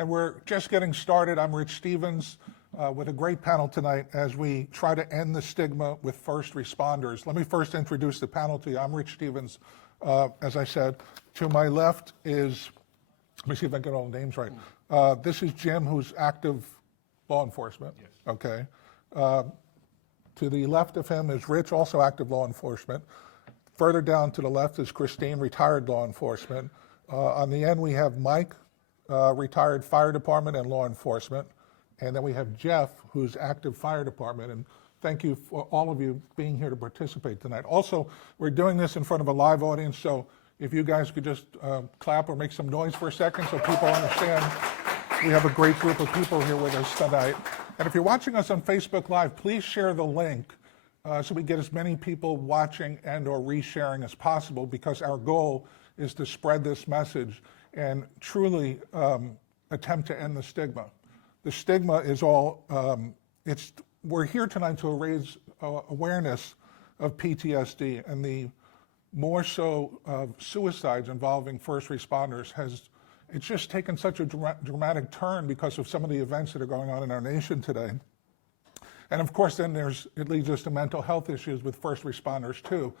And we're just getting started. I'm Rich Stevens with a great panel tonight as we try to end the stigma with first responders. Let me first introduce the panel to you. I'm Rich Stevens, as I said. To my left is, let me see if I get all the names right. This is Jim, who's active law enforcement. Yes. Okay. To the left of him is Rich, also active law enforcement. Further down to the left is Christine, retired law enforcement. On the end, we have Mike, retired fire department and law enforcement. And then we have Jeff, who's active fire department. And thank you for all of you being here to participate tonight. Also, we're doing this in front of a live audience, so if you guys could just clap or make some noise for a second so people understand we have a great group of people here with us tonight. And if you're watching us on Facebook Live, please share the link so we get as many people watching and or resharing as possible, because our goal is to spread this message and truly attempt to end the stigma. The stigma is all, we're here tonight to raise awareness of PTSD, and the more so of suicides involving first responders it's just taken such a dramatic turn because of some of the events that are going on in our nation today. And of course, then it leads us to mental health issues with first responders too.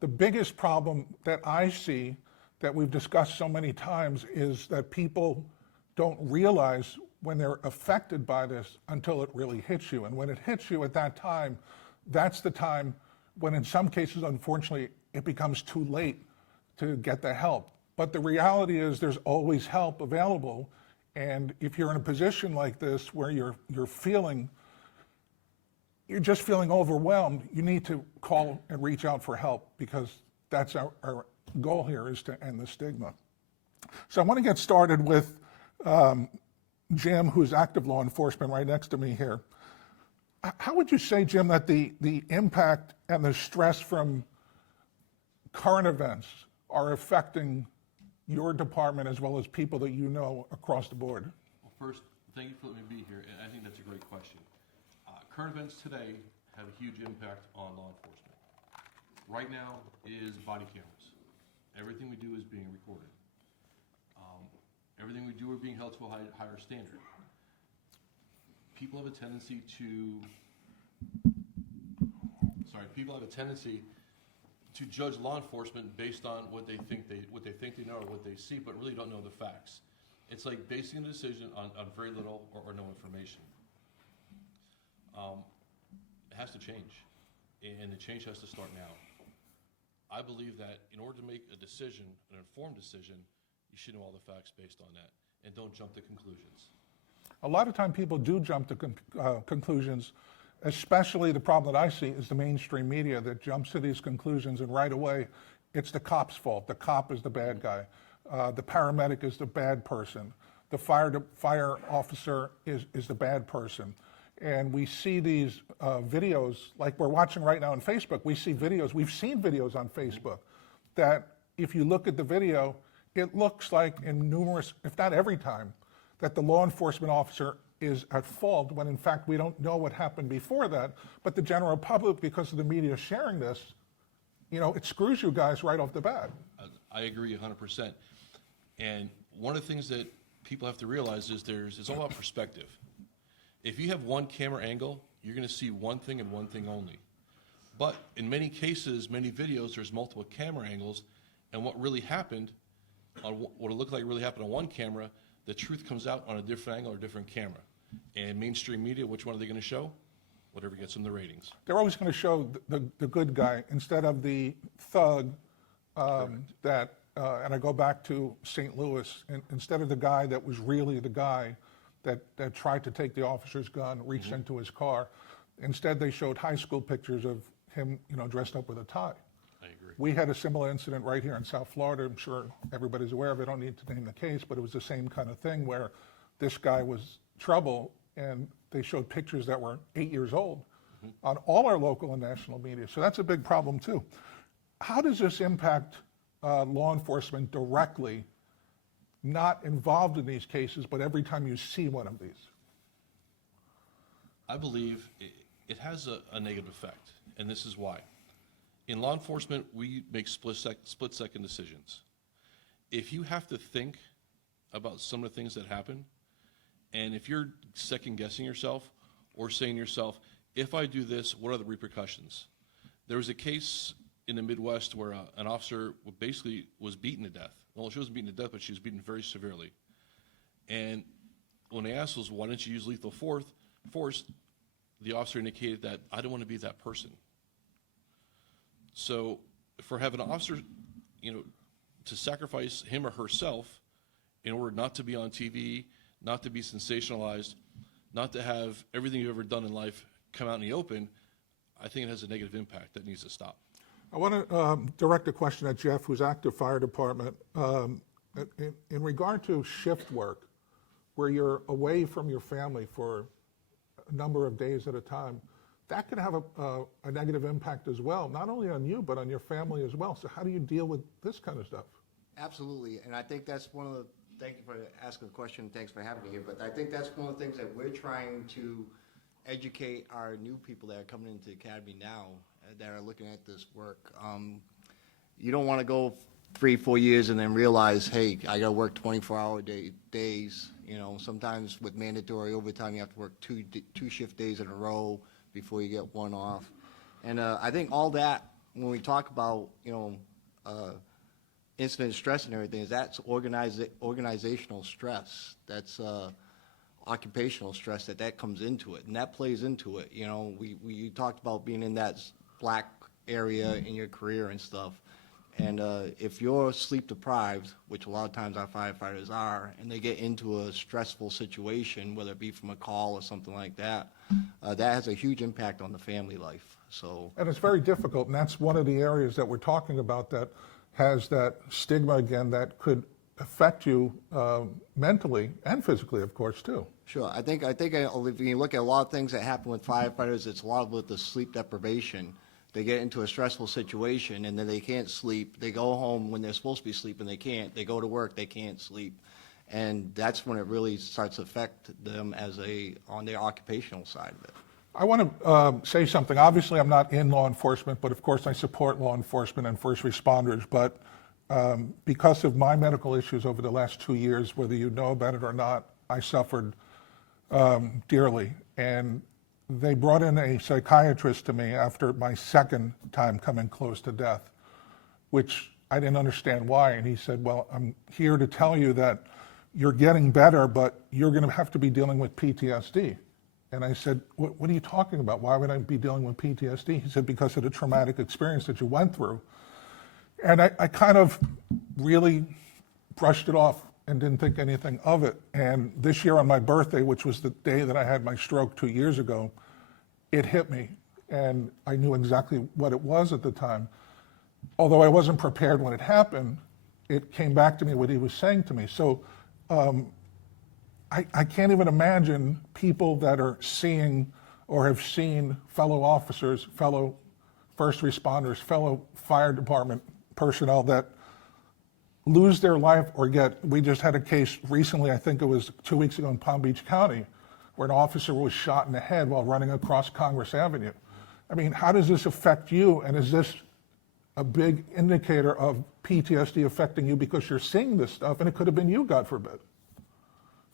The biggest problem that I see that we've discussed so many times is that people don't realize when they're affected by this until it really hits you. And when it hits you at that time, that's the time when in some cases, unfortunately, it becomes too late to get the help. But the reality is there's always help available. And if you're in a position like this where you're just feeling overwhelmed, you need to call and reach out for help, because that's our goal here, is to end the stigma. So I want to get started with Jim, who's active law enforcement, right next to me here. How would you say, Jim, that the impact and the stress from current events are affecting your department as well as people that you know across the board? Well, first, thank you for letting me be here, and I think that's a great question. Current events today have a huge impact on law enforcement. Right now is body cameras. Everything we do is being recorded. Everything we do are being held to a higher standard. People have a tendency to judge law enforcement based on what they think they know or what they see, but really don't know the facts. It's like basing a decision on very little or no information. It has to change, and the change has to start now. I believe that in order to make a decision, an informed decision, you should know all the facts based on that, and don't jump to conclusions. A lot of time people do jump to conclusions, especially the problem that I see is the mainstream media that jumps to these conclusions, and right away it's the cop's fault. The cop is the bad guy. The paramedic is the bad person. The fire officer is the bad person. And we see these videos, like we're watching right now on Facebook. We've seen videos on Facebook that if you look at the video, it looks like in numerous, if not every time, that the law enforcement officer is at fault, when in fact we don't know what happened before that. But the general public, because of the media sharing this, it screws you guys right off the bat. I agree 100%. And one of the things that people have to realize is it's all about perspective. If you have one camera angle, you're going to see one thing and one thing only. But in many cases, many videos, there's multiple camera angles, and what really happened, what it looked like really happened on one camera, the truth comes out on a different angle or different camera. And mainstream media, which one are they going to show? Whatever gets them the ratings. They're always going to show the good guy instead of the thug and I go back to St. Louis, instead of the guy that was really the guy that tried to take the officer's gun, reached into his car. Instead, they showed high school pictures of him, dressed up with a tie. I agree. We had a similar incident right here in South Florida. I'm sure everybody's aware of it. I don't need to name the case, but it was the same kind of thing where this guy was trouble, and they showed pictures that were 8 years old on all our local and national media. So that's a big problem too. How does this impact law enforcement directly, not involved in these cases, but every time you see one of these? I believe it has a negative effect, and this is why. In law enforcement, we make split-second decisions. If you have to think about some of the things that happen, And if you're second guessing yourself or saying to yourself, if I do this, what are the repercussions? There was a case in the Midwest where an officer basically was beaten to death. Well, she wasn't beaten to death, but she was beaten very severely. And when they asked was, why didn't you use lethal force, the officer indicated that I don't want to be that person. So for having an officer, to sacrifice him or herself in order not to be on TV, not to be sensationalized, not to have everything you've ever done in life come out in the open, I think it has a negative impact that needs to stop. I want to direct a question at Jeff, who's active fire department. In regard to shift work, where you're away from your family for a number of days at a time, that could have a negative impact as well, not only on you, but on your family as well. So how do you deal with this kind of stuff? Absolutely, and I think that's one of the, thank you for asking the question, thanks for having me here, but I think that's one of the things that we're trying to educate our new people that are coming into the academy now, that are looking at this work. You don't want to go 3-4 years and then realize, hey, I got to work 24-hour days. Sometimes with mandatory overtime, you have to work two shift days in a row before you get one off. And I think all that, when we talk about, incident stress and everything, is that's organizational stress. That's occupational stress that comes into it, and that plays into it. We talked about being in that black area in your career and stuff. And if you're sleep deprived, which a lot of times our firefighters are, and they get into a stressful situation, whether it be from a call or something like that, that has a huge impact on the family life. And it's very difficult, and that's one of the areas that we're talking about that has that stigma again that could affect you mentally and physically, of course, too. Sure. I think if you look at a lot of things that happen with firefighters, it's a lot of with the sleep deprivation. They get into a stressful situation and then they can't sleep. They go home when they're supposed to be sleeping, they can't. They go to work, they can't sleep. And that's when it really starts to affect them on their occupational side of it. I want to say something. Obviously, I'm not in law enforcement, but of course I support law enforcement and first responders. But because of my medical issues over the last 2 years, whether you know about it or not, I suffered dearly. And they brought in a psychiatrist to me after my second time coming close to death, which I didn't understand why. And he said, well, I'm here to tell you that you're getting better, but you're going to have to be dealing with PTSD. And I said, what are you talking about? Why would I be dealing with PTSD? He said, because of the traumatic experience that you went through. And I kind of really brushed it off and didn't think anything of it. And this year on my birthday, which was the day that I had my stroke 2 years ago, it hit me. And I knew exactly what it was at the time. Although I wasn't prepared when it happened, it came back to me what he was saying to me. So I can't even imagine people that are seeing or have seen fellow officers, fellow first responders, fellow fire department personnel that lose their life or we just had a case recently, I think it was 2 weeks ago in Palm Beach County, where an officer was shot in the head while running across Congress Avenue. I mean, how does this affect you? And is this a big indicator of PTSD affecting you because you're seeing this stuff, and it could have been you, God forbid?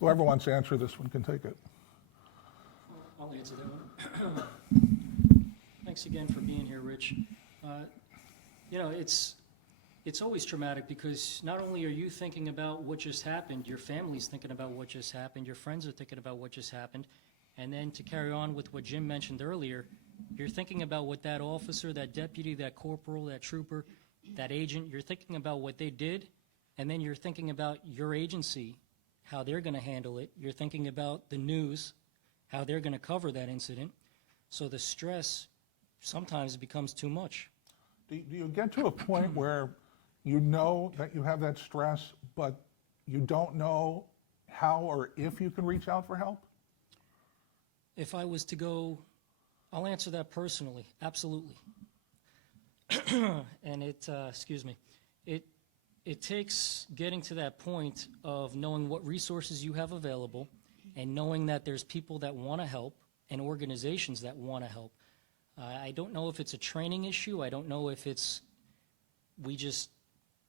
Whoever wants to answer this one can take it. I'll answer that one. Thanks again for being here, Rich. It's always traumatic because not only are you thinking about what just happened, your family's thinking about what just happened, your friends are thinking about what just happened, and then to carry on with what Jim mentioned earlier, you're thinking about what that officer, that deputy, that corporal, that trooper, that agent, you're thinking about what they did, and then you're thinking about your agency, how they're going to handle it. You're thinking about the news, how they're going to cover that incident. So the stress sometimes becomes too much. Do you get to a point where you know that you have that stress, but you don't know how or if you can reach out for help? If I was to go, I'll answer that personally, absolutely. And it takes getting to that point of knowing what resources you have available and knowing that there's people that want to help and organizations that want to help. I don't know if it's a training issue. I don't know if it's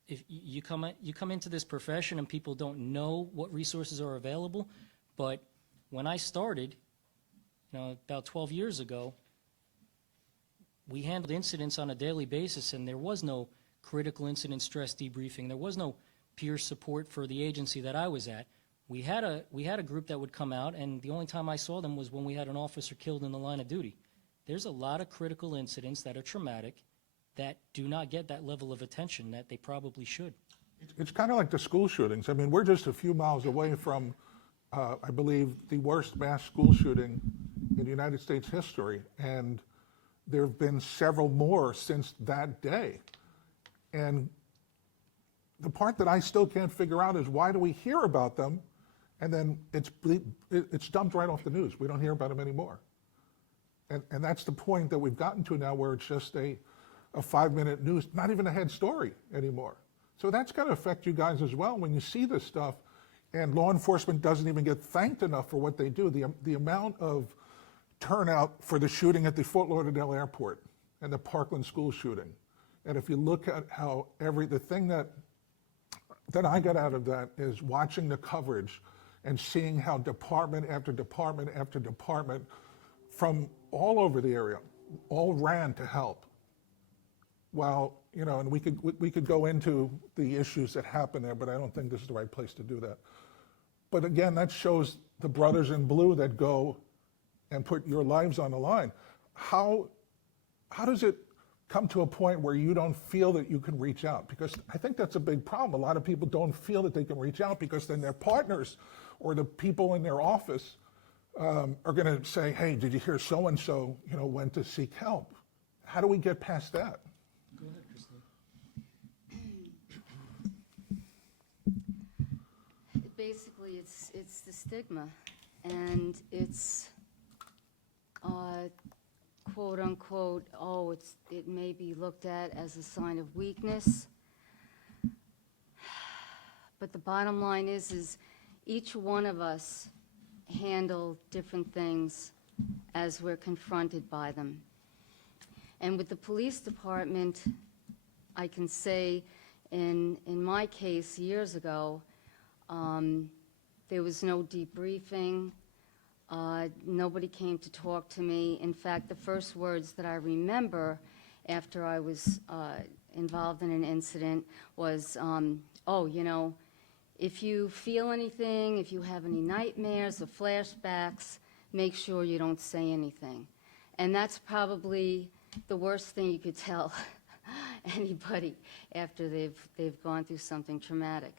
if you come into this profession and people don't know what resources are available, but when I started, about 12 years ago, we handled incidents on a daily basis, and there was no critical incident stress debriefing. There was no peer support for the agency that I was at. We had a group that would come out, and the only time I saw them was when we had an officer killed in the line of duty. There's a lot of critical incidents that are traumatic that do not get that level of attention that they probably should. It's kind of like the school shootings. I mean, we're just a few miles away from, I believe, the worst mass school shooting in United States history, and there have been several more since that day. And the part that I still can't figure out is, why do we hear about them and then it's dumped right off the news? We don't hear about them anymore. And that's the point that we've gotten to now, where it's just a 5-minute news, not even a head story anymore. So that's going to affect you guys as well when you see this stuff, and law enforcement doesn't even get thanked enough for what they do. The amount of turnout for the shooting at the Fort Lauderdale airport and the Parkland school shooting, and if you look at how the thing that I got out of that is watching the coverage and seeing how department after department after department from all over the area all ran to help. Well, and we could go into the issues that happen there, but I don't think this is the right place to do that. But again, that shows the brothers in blue that go and put your lives on the line. How does it come to a point where you don't feel that you can reach out? Because I think that's a big problem. A lot of people don't feel that they can reach out, because then their partners or the people in their office are going to say, hey, did you hear so-and-so, went to seek help? How do we get past that? Go ahead, Christine. Basically, it's the stigma, and it's quote unquote, it may be looked at as a sign of weakness. But the bottom line is each one of us handle different things as we're confronted by them. And with the police department, I can say in my case years ago, there was no debriefing. Nobody came to talk to me. In fact, the first words that I remember after I was involved in an incident was, if you feel anything, if you have any nightmares or flashbacks, make sure you don't say anything. And that's probably the worst thing you could tell anybody after they've gone through something traumatic.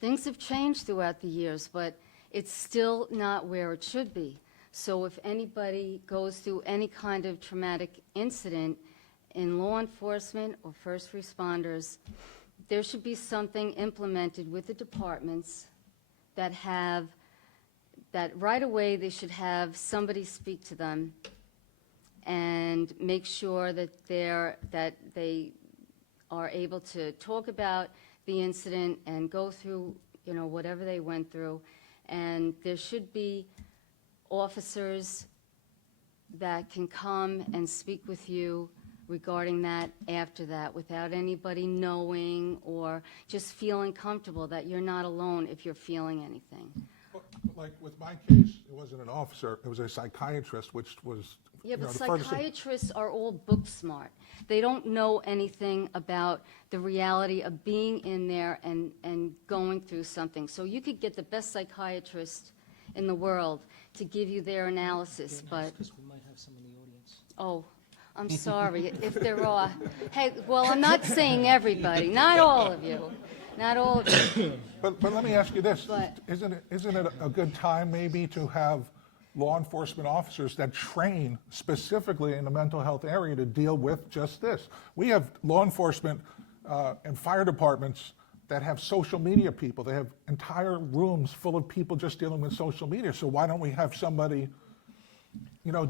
Things have changed throughout the years, but it's still not where it should be. So if anybody goes through any kind of traumatic incident in law enforcement or first responders, there should be something implemented with the departments that right away they should have somebody speak to them and make sure that they are able to talk about the incident and go through, whatever they went through. And there should be officers that can come and speak with you regarding that after that, without anybody knowing or just feeling comfortable that you're not alone if you're feeling anything. Like with my case, it wasn't an officer, it was a psychiatrist, which was, Yeah, but the furthest thing. psychiatrists are all book smart. They don't know anything about the reality of being in there and going through something. So you could get the best psychiatrist in the world to give you their analysis, but, Because we might have some in the audience. oh, I'm sorry if there are. Hey, well, I'm not saying everybody, not all of you, not all of you. But let me ask you this, But- isn't it a good time maybe to have law enforcement officers that train specifically in the mental health area to deal with just this? We have law enforcement and fire departments that have social media people. They have entire rooms full of people just dealing with social media. So why don't we have somebody,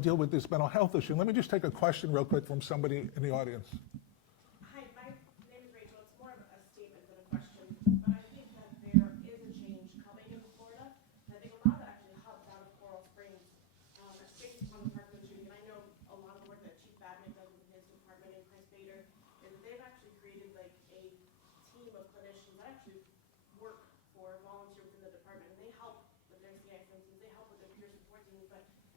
deal with this mental health issue? Let me just take a question real quick from somebody in the audience. Hi, my name is Rachel. It's more of a statement than a question, but I think that there is a change coming in Florida. And I think a lot of it actually hubs out of Coral Springs, based on the Parkland shooting. And I know a lot of the work that Chief Badman does with his department and Chris Bader is they've actually created like a team of clinicians that actually work for volunteer within the department, and they help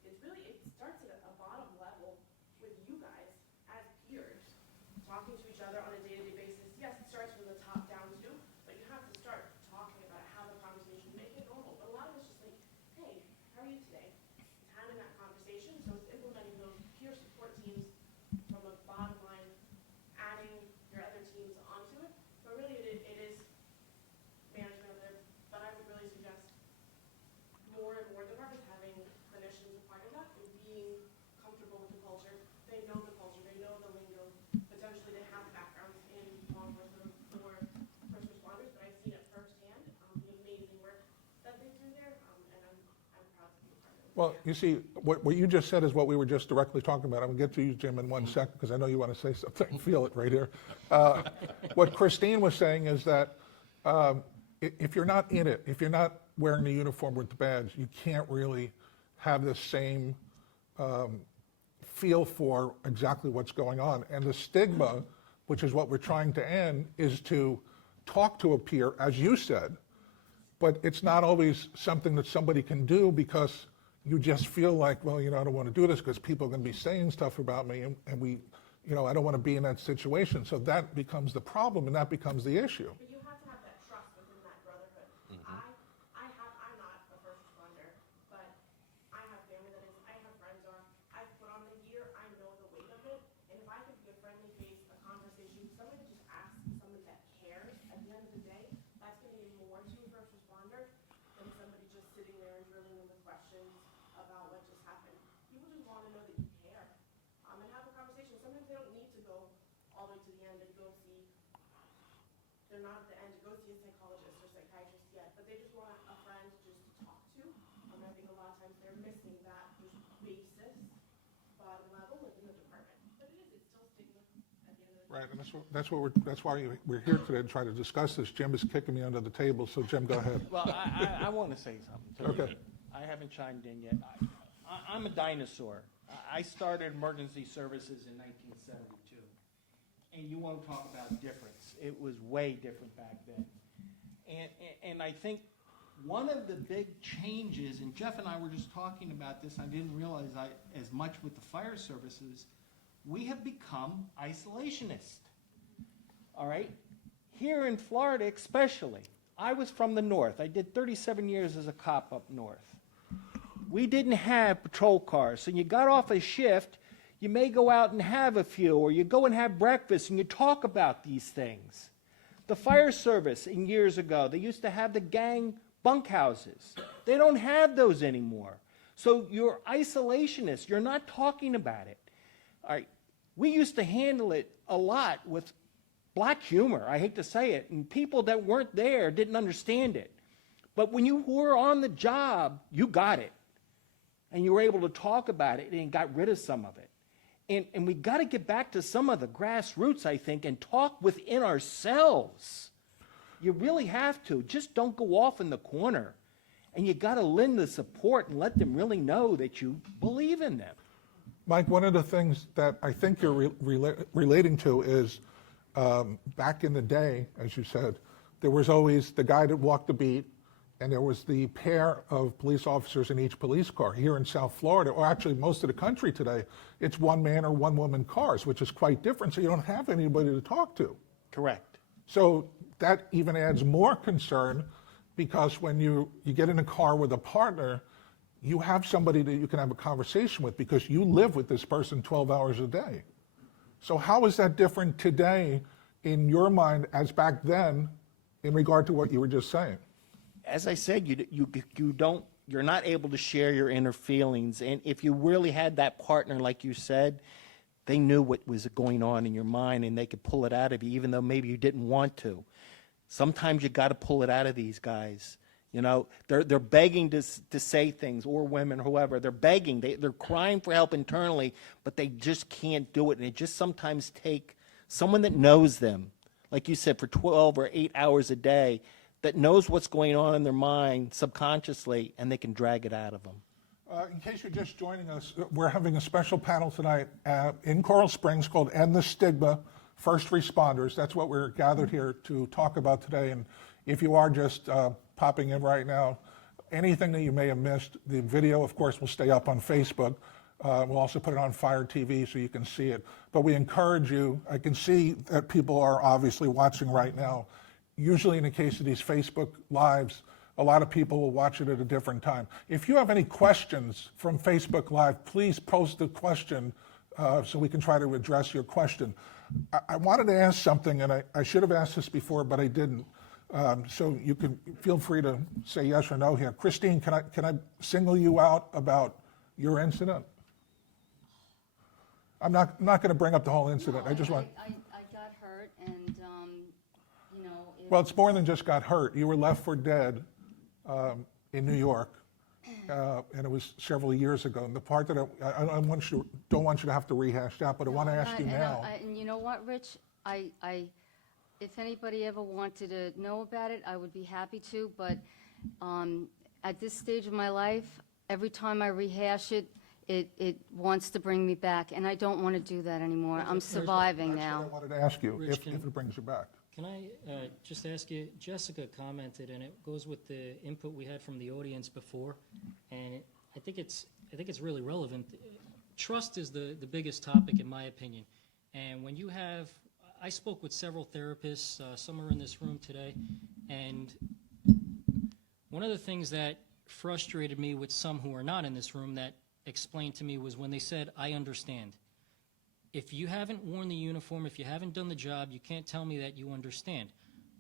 it's really, it starts at a bottom level with you guys as peers, talking to each other on a day-to-day basis. Yes, it starts from the top down too, but you have to start talking about it, have a conversation, make it normal. But a lot of it's just like, hey, how are you today? It's having that conversation, so it's implementing those peer support teams from a bottom line, adding your other teams onto it. But really, it is management of it, but I would really suggest more and more departments having clinicians a part of that and being comfortable with the culture. They know the culture, they know the lingo. Potentially they have backgrounds in law enforcement or first responders, but I've seen it firsthand, the amazing work that they do there, and I'm proud to be a part of it. Well, you see, what you just said is what we were just directly talking about. I'm going to get to you, Jim, in 1 second, because I know you want to say something. Feel it right here. What Christine was saying is that if you're not in it, if you're not wearing the uniform with the badge, you can't really have the same feel for exactly what's going on. And the stigma, which is what we're trying to end, is to talk to a peer, as you said, but it's not always something that somebody can do because you just feel like, well, I don't want to do this because people are going to be saying stuff about me, and I don't want to be in that situation. So that becomes the problem, and that becomes the issue. But you have to have that trust within that brotherhood. I'm not a first responder, but I have family that is, I have friends are, I've put on the gear, I know the weight of it, and if I could be a friendly face, a conversation, somebody that just asks someone that cares, at the end of the day, that's gonna mean more to a first responder than somebody just sitting there and drilling them with questions about what just happened. People just wanna know that you care, and have a conversation. Sometimes they don't need to go all the way to the end and go see, they're not at the end to go see a psychologist or psychiatrist yet, but they just want a friend just to talk to. I think a lot of times they're missing that just basis, bottom level within the department. But it's still stigma at the end of the day. Right, and that's why we're here today to try to discuss this. Jim is kicking me under the table, so Jim, go ahead. Well, I want to say something too. Okay. I haven't chimed in yet. I'm a dinosaur. I started emergency services in 1972. And you want to talk about difference. It was way different back then. And I think one of the big changes, and Jeff and I were just talking about this, I didn't realize as much with the fire services, we have become isolationists. All right? Here in Florida especially, I was from the north. I did 37 years as a cop up north. We didn't have patrol cars, so you got off a shift, you may go out and have a few, or you go and have breakfast and you talk about these things. The fire service years ago, they used to have the gang bunkhouses. They don't have those anymore. So you're isolationist. You're not talking about it. All right. We used to handle it a lot with black humor, I hate to say it, and people that weren't there didn't understand it. But when you were on the job, you got it. And you were able to talk about it and got rid of some of it. And we got to get back to some of the grassroots, I think, and talk within ourselves. You really have to. Just don't go off in the corner. And you got to lend the support and let them really know that you believe in them. Mike, one of the things that I think you're relating to is back in the day, as you said, there was always the guy that walked the beat, and there was the pair of police officers in each police car. Here in South Florida, or actually most of the country today, it's one man or one woman cars, which is quite different, so you don't have anybody to talk to. Correct. So that even adds more concern, because when you get in a car with a partner, you have somebody that you can have a conversation with because you live with this person 12 hours a day. So how is that different today in your mind as back then in regard to what you were just saying? As I said, you're not able to share your inner feelings. And if you really had that partner, like you said, they knew what was going on in your mind and they could pull it out of you, even though maybe you didn't want to. Sometimes you got to pull it out of these guys. You know, they're begging to say things, or women, or whoever. They're begging. They're crying for help internally, but they just can't do it. And it just sometimes take someone that knows them, like you said, for 12 or 8 hours a day, that knows what's going on in their mind subconsciously, and they can drag it out of them. In case you're just joining us, we're having a special panel tonight in Coral Springs called End the Stigma, First Responders. That's what we're gathered here to talk about today. And if you are just popping in right now, anything that you may have missed. The video, of course, will stay up on Facebook. We'll also put it on Fire TV so you can see it. But we encourage you, I can see that people are obviously watching right now. Usually in the case of these Facebook Lives, a lot of people will watch it at a different time. If you have any questions from Facebook Live, please post the question so we can try to address your question. I wanted to ask something, and I should have asked this before, but I didn't. So you can feel free to say yes or no here. Christine, can I single you out about your incident? I'm not going to bring up the whole incident. I just want. I got hurt, and you know. Well, it's more than just got hurt. You were left for dead in New York, and it was several years ago. And the part that I don't want you to have to rehash that, but I want to ask you now. And you know what, Rich? If anybody ever wanted to know about it, I would be happy to. But at this stage of my life, every time I rehash it, it wants to bring me back, and I don't want to do that anymore. I'm surviving That's now. what I wanted to ask you, Rich, if it brings you back. Can I just ask you, Jessica commented, and it goes with the input we had from the audience before, and I think it's really relevant. Trust is the biggest topic, in my opinion. And when you have, I spoke with several therapists, some are in this room today, and one of the things that frustrated me with some who are not in this room that explained to me was when they said, I understand. If you haven't worn the uniform, if you haven't done the job, you can't tell me that you understand.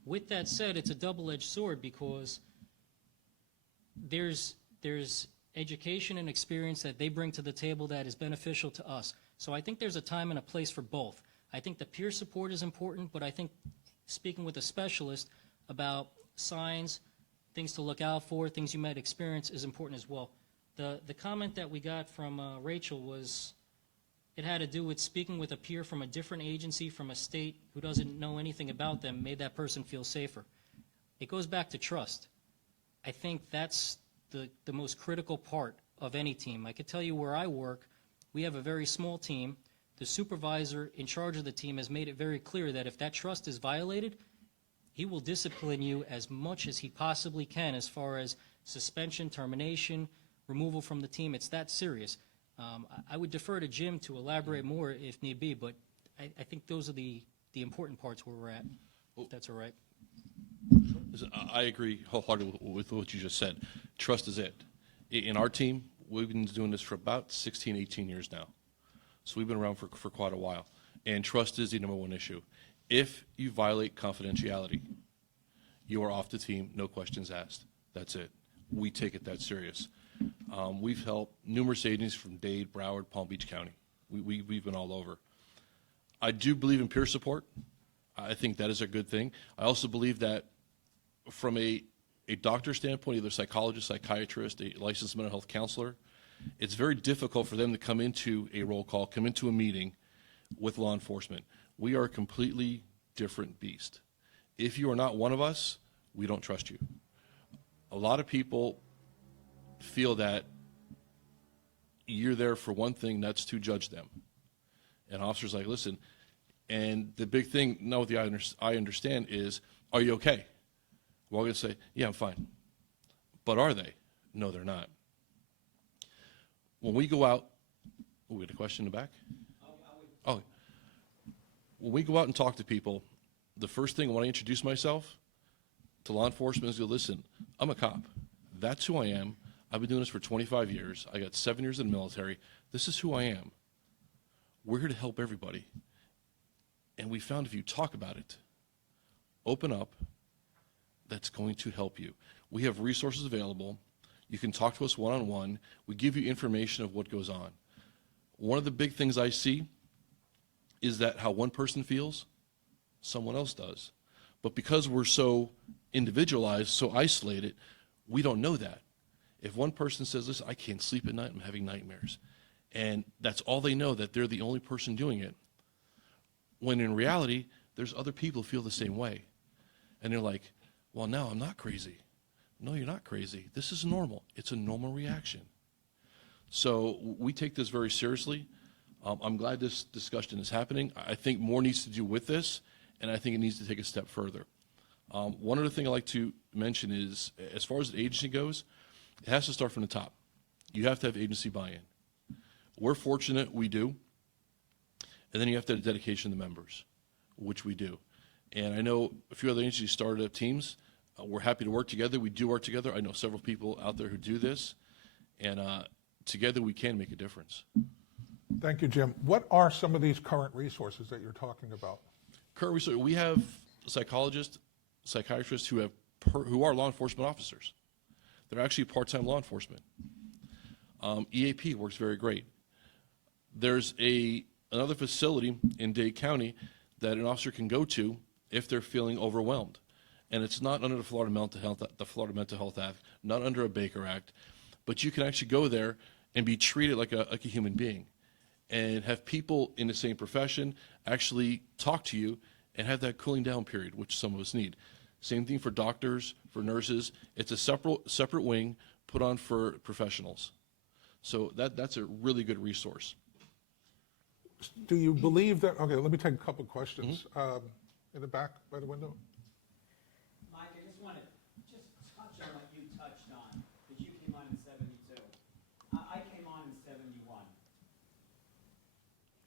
With that said, it's a double-edged sword because there's education and experience that they bring to the table that is beneficial to us. So I think there's a time and a place for both. I think the peer support is important, but I think speaking with a specialist about signs, things to look out for, things you might experience is important as well. The comment that we got from Rachel was, it had to do with speaking with a peer from a different agency, from a state who doesn't know anything about them, made that person feel safer. It goes back to trust. I think that's the most critical part of any team. I could tell you where I work, we have a very small team. The supervisor in charge of the team has made it very clear that if that trust is violated, he will discipline you as much as he possibly can as far as suspension, termination, removal from the team. It's that serious. I would defer to Jim to elaborate more if need be, but I think those are the important parts where we're at, if that's all right. Listen, I agree wholeheartedly with what you just said. Trust is it. In our team, we've been doing this for about 16, 18 years now. So we've been around for quite a while. And trust is the number one issue. If you violate confidentiality, you are off the team, no questions asked. That's it. We take it that serious. We've helped numerous agencies from Dade, Broward, Palm Beach County. We've been all over. I do believe in peer support. I think that is a good thing. I also believe that from a doctor standpoint, either a psychologist, psychiatrist, a licensed mental health counselor, it's very difficult for them to come into a roll call, come into a meeting with law enforcement. We are a completely different beast. If you are not one of us, we don't trust you. A lot of people feel that you're there for one thing, that's to judge them. And officers like, listen, and the big thing, now with the I understand is, are you okay? We're all going to say, yeah, I'm fine. But are they? No, they're not. When we go out, we had a question in the back? Oh. When we go out and talk to people, the first thing when I introduce myself to law enforcement is, listen, I'm a cop. That's who I am. I've been doing this for 25 years. I got 7 years in the military. This is who I am. We're here to help everybody. And we found if you talk about it, open up, that's going to help you. We have resources available. You can talk to us one-on-one. We give you information of what goes on. One of the big things I see is that how one person feels, someone else does. But because we're so individualized, so isolated, we don't know that. If one person says, listen, I can't sleep at night, I'm having nightmares, and that's all they know, that they're the only person doing it, when in reality, there's other people who feel the same way. And they're like, well, no, I'm not crazy. No, you're not crazy. This is normal. It's a normal reaction. So we take this very seriously. I'm glad this discussion is happening. I think more needs to do with this, and I think it needs to take a step further. One other thing I'd like to mention is, as far as the agency goes, It has to start from the top. You have to have agency buy-in. We're fortunate we do. And then you have to have dedication to members, which we do. And I know a few other agencies started up teams. We're happy to work together. We do work together. I know several people out there who do this. And together we can make a difference. Thank you, Jim. What are some of these current resources that you're talking about? Current research, we have psychologists, psychiatrists who are law enforcement officers. They're actually part-time law enforcement. EAP works very great. There's another facility in Dade County that an officer can go to if they're feeling overwhelmed. And it's not under the Florida Mental Health Act, not under a Baker Act, but you can actually go there and be treated like a human being and have people in the same profession actually talk to you and have that cooling down period, which some of us need. Same thing for doctors, for nurses. It's a separate wing put on for professionals. So that's a really good resource. Do you believe that, okay, let me take a couple questions. In the back by the window? Mike, I just want to touch on what you touched on, because you came on in 72. I came on in 71.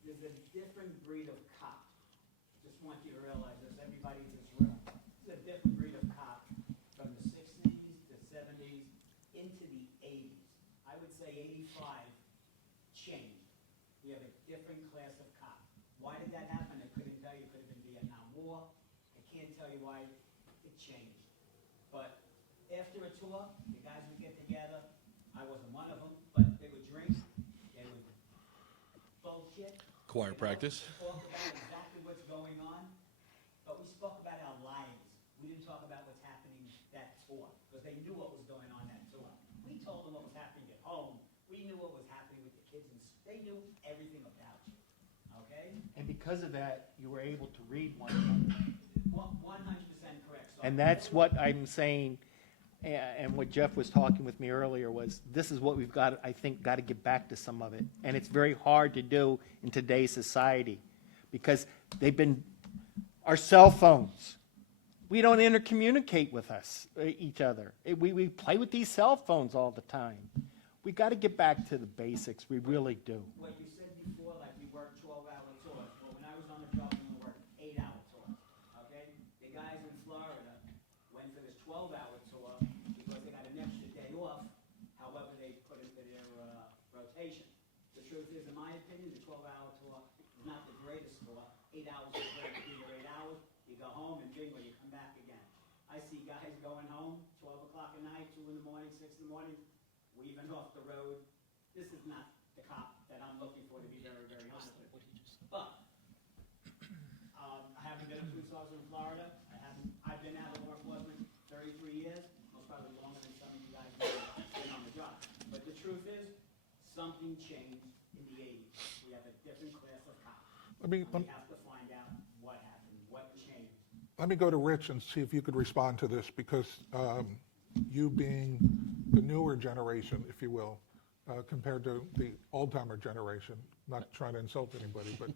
There's a different breed of cop. Just want you to realize this, everybody in this room. There's a different breed of cop from the 60s, the 70s, into the 80s. I would say 85 changed. We have a different class of cop. Why did that happen? I couldn't tell you. It could have been Vietnam War. I can't tell you why it changed. But after a tour, the guys would get together. I wasn't one of them, but they would drink. They would bullshit. Choir practice. Talk about exactly what's going on. But we spoke about our lives. We didn't talk about what's happening that tour, because they knew what was going on that tour. We told them what was happening at home. We knew what was happening with the kids, and they knew everything about you. Okay? And because of that, you were able to read one another. 100% correct. So And that's what I'm saying, and what Jeff was talking with me earlier was, this is what we've got, I think, got to get back to some of it. And it's very hard to do in today's society, because our cell phones, we don't intercommunicate with each other. We play with these cell phones all the time. We got to get back to the basics, we really do. what you said before, like you work 12-hour tours. Well, when I was on the job, I only worked 8-hour tours. Okay? The guys in Florida went for this 12-hour tour because they got an extra day off. However, they put into their rotation. The truth is, in my opinion, the 12-hour tour is not the greatest tour. 8 hours is great. You do your 8 hours, you go home, and bingo, you come back again. I see guys going home 12 o'clock at night, 2 in the morning, 6 in the morning, weaving off the road. This is not the cop that I'm looking for, to be very, very honest with you. But I haven't been a police officer in Florida. I've been out of law enforcement 33 years, most probably longer than some of you guys have been on the job. But the truth is, something changed in the 80s. We have a different class of cops. Let me We have to find out what happened, what changed. Let me go to Rich and see if you could respond to this, because you being the newer generation, if you will, compared to the old-timer generation, not trying to insult anybody, but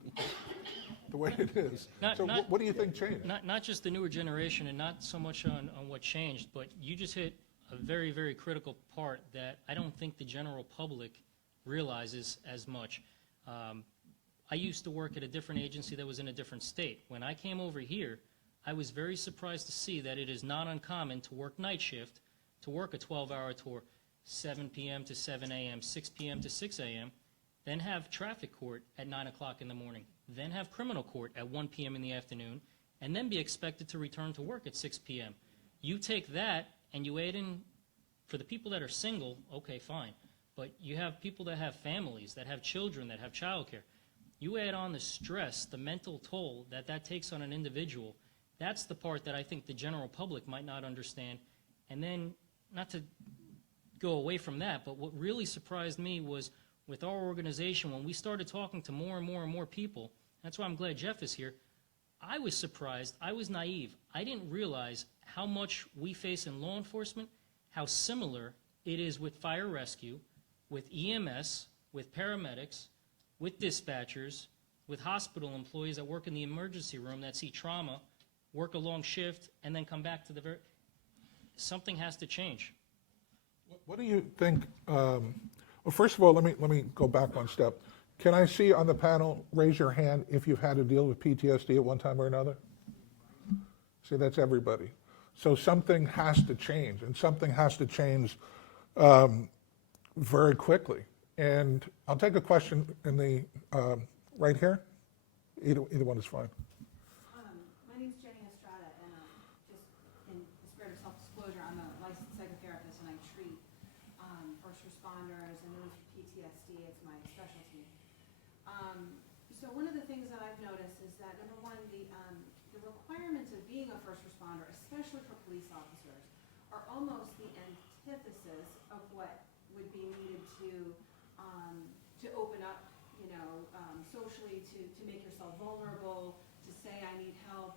the way it is. So what do you think changed? Not just the newer generation and not so much on what changed, but you just hit a very, very critical part that I don't think the general public realizes as much. I used to work at a different agency that was in a different state. When I came over here, I was very surprised to see that it is not uncommon to work night shift, to work a 12-hour tour, 7 p.m. to 7 a.m., 6 p.m. to 6 a.m., then have traffic court at 9 o'clock in the morning, then have criminal court at 1 p.m. in the afternoon, and then be expected to return to work at 6 p.m. You take that and you add in, for the people that are single, okay, fine, but you have people that have families, that have children, that have childcare. You add on the stress, the mental toll that takes on an individual. That's the part that I think the general public might not understand. And then, not to go away from that, but what really surprised me was with our organization, when we started talking to more and more and more people, that's why I'm glad Jeff is here, I was surprised, I was naive. I didn't realize how much we face in law enforcement, how similar it is with fire rescue, with EMS, with paramedics, with dispatchers, with hospital employees that work in the emergency room that see trauma, work a long shift, and then come back to the something has to change. What do you think, well, first of all, let me go back one step. Can I see on the panel, raise your hand if you've had to deal with PTSD at one time or another? See, that's everybody. So something has to change, and something has to change very quickly. And I'll take a question in the, right here. Either one is fine. My name's Jenny Estrada, and just in the spirit of self-disclosure, I'm a licensed psychotherapist, and I treat first responders and those with PTSD. It's my specialty. So one of the things that I've noticed is that, number one, the requirements of being a first responder, especially for police officers, are almost the antithesis of what would be needed to open up, socially, to make yourself vulnerable, to say I need help,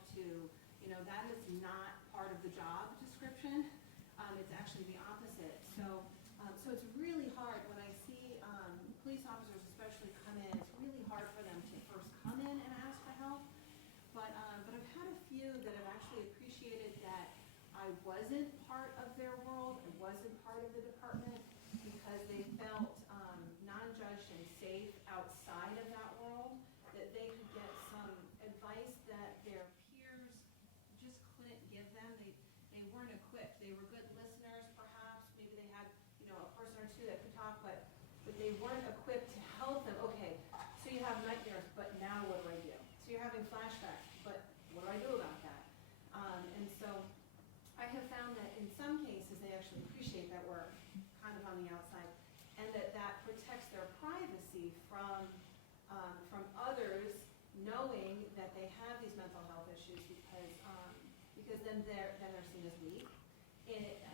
that is not part of the job description. It's actually the opposite. So it's really hard when I see police officers especially come in, it's really hard for them to first come in and ask for help. But I've had a few that have actually appreciated that I wasn't part of their world, I wasn't part of the department, because they felt non-judged and safe outside of that world, that they could get some advice that their peers just couldn't give them. They weren't equipped. They were good listeners, perhaps. Maybe they had, a person or two that could talk, but they weren't equipped to help them. Okay, so you have nightmares, but now what do I do? So you're having flashbacks, but what do I do about that? And so I have found that in some cases they actually appreciate that we're kind of on the outside, and that protects their privacy from others knowing that they have these mental health issues, because then they're seen as weak,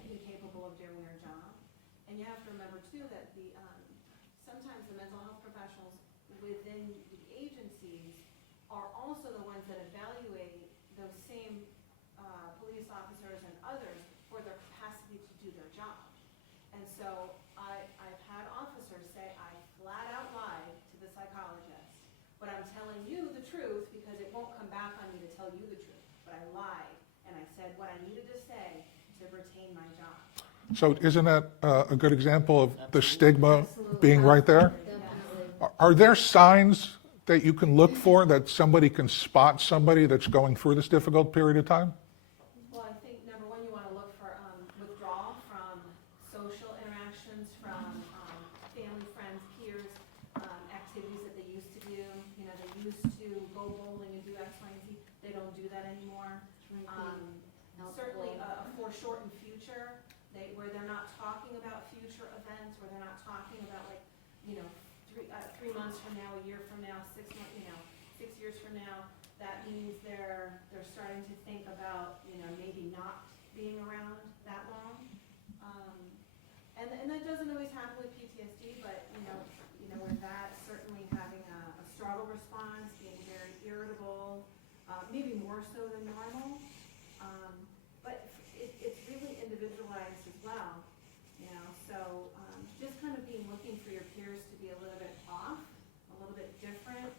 incapable of doing their job. And you have to remember too that sometimes the mental health professionals within the agencies are also the ones that evaluate those same police officers and others for their capacity to do their job. And so I've had officers say, I flat out lied to the psychologist, but I'm telling you the truth because it won't come back on me to tell you the truth. But I lied, and I said what I needed to say to retain my job. So isn't that a good example of the stigma being right there? Definitely. Are there signs that you can look for that somebody can spot somebody that's going through this difficult period of time? Well, I think number one, you want to look for withdrawal from social interactions, from family, friends, peers, activities that they used to do. They used to go bowling and do X, Y, and Z. They don't do that anymore. Certainly a foreshortened future, where they're not talking about future events, where they're not talking about 3 months from now, a year from now, 6 months, 6 years from now. That means they're starting to think about maybe not being around that long. And that doesn't always happen with PTSD, but with that, certainly having a startle response, being very irritable, maybe more so than normal. But it's really individualized as well. So just kind of looking for your peers to be a little bit off, a little bit different,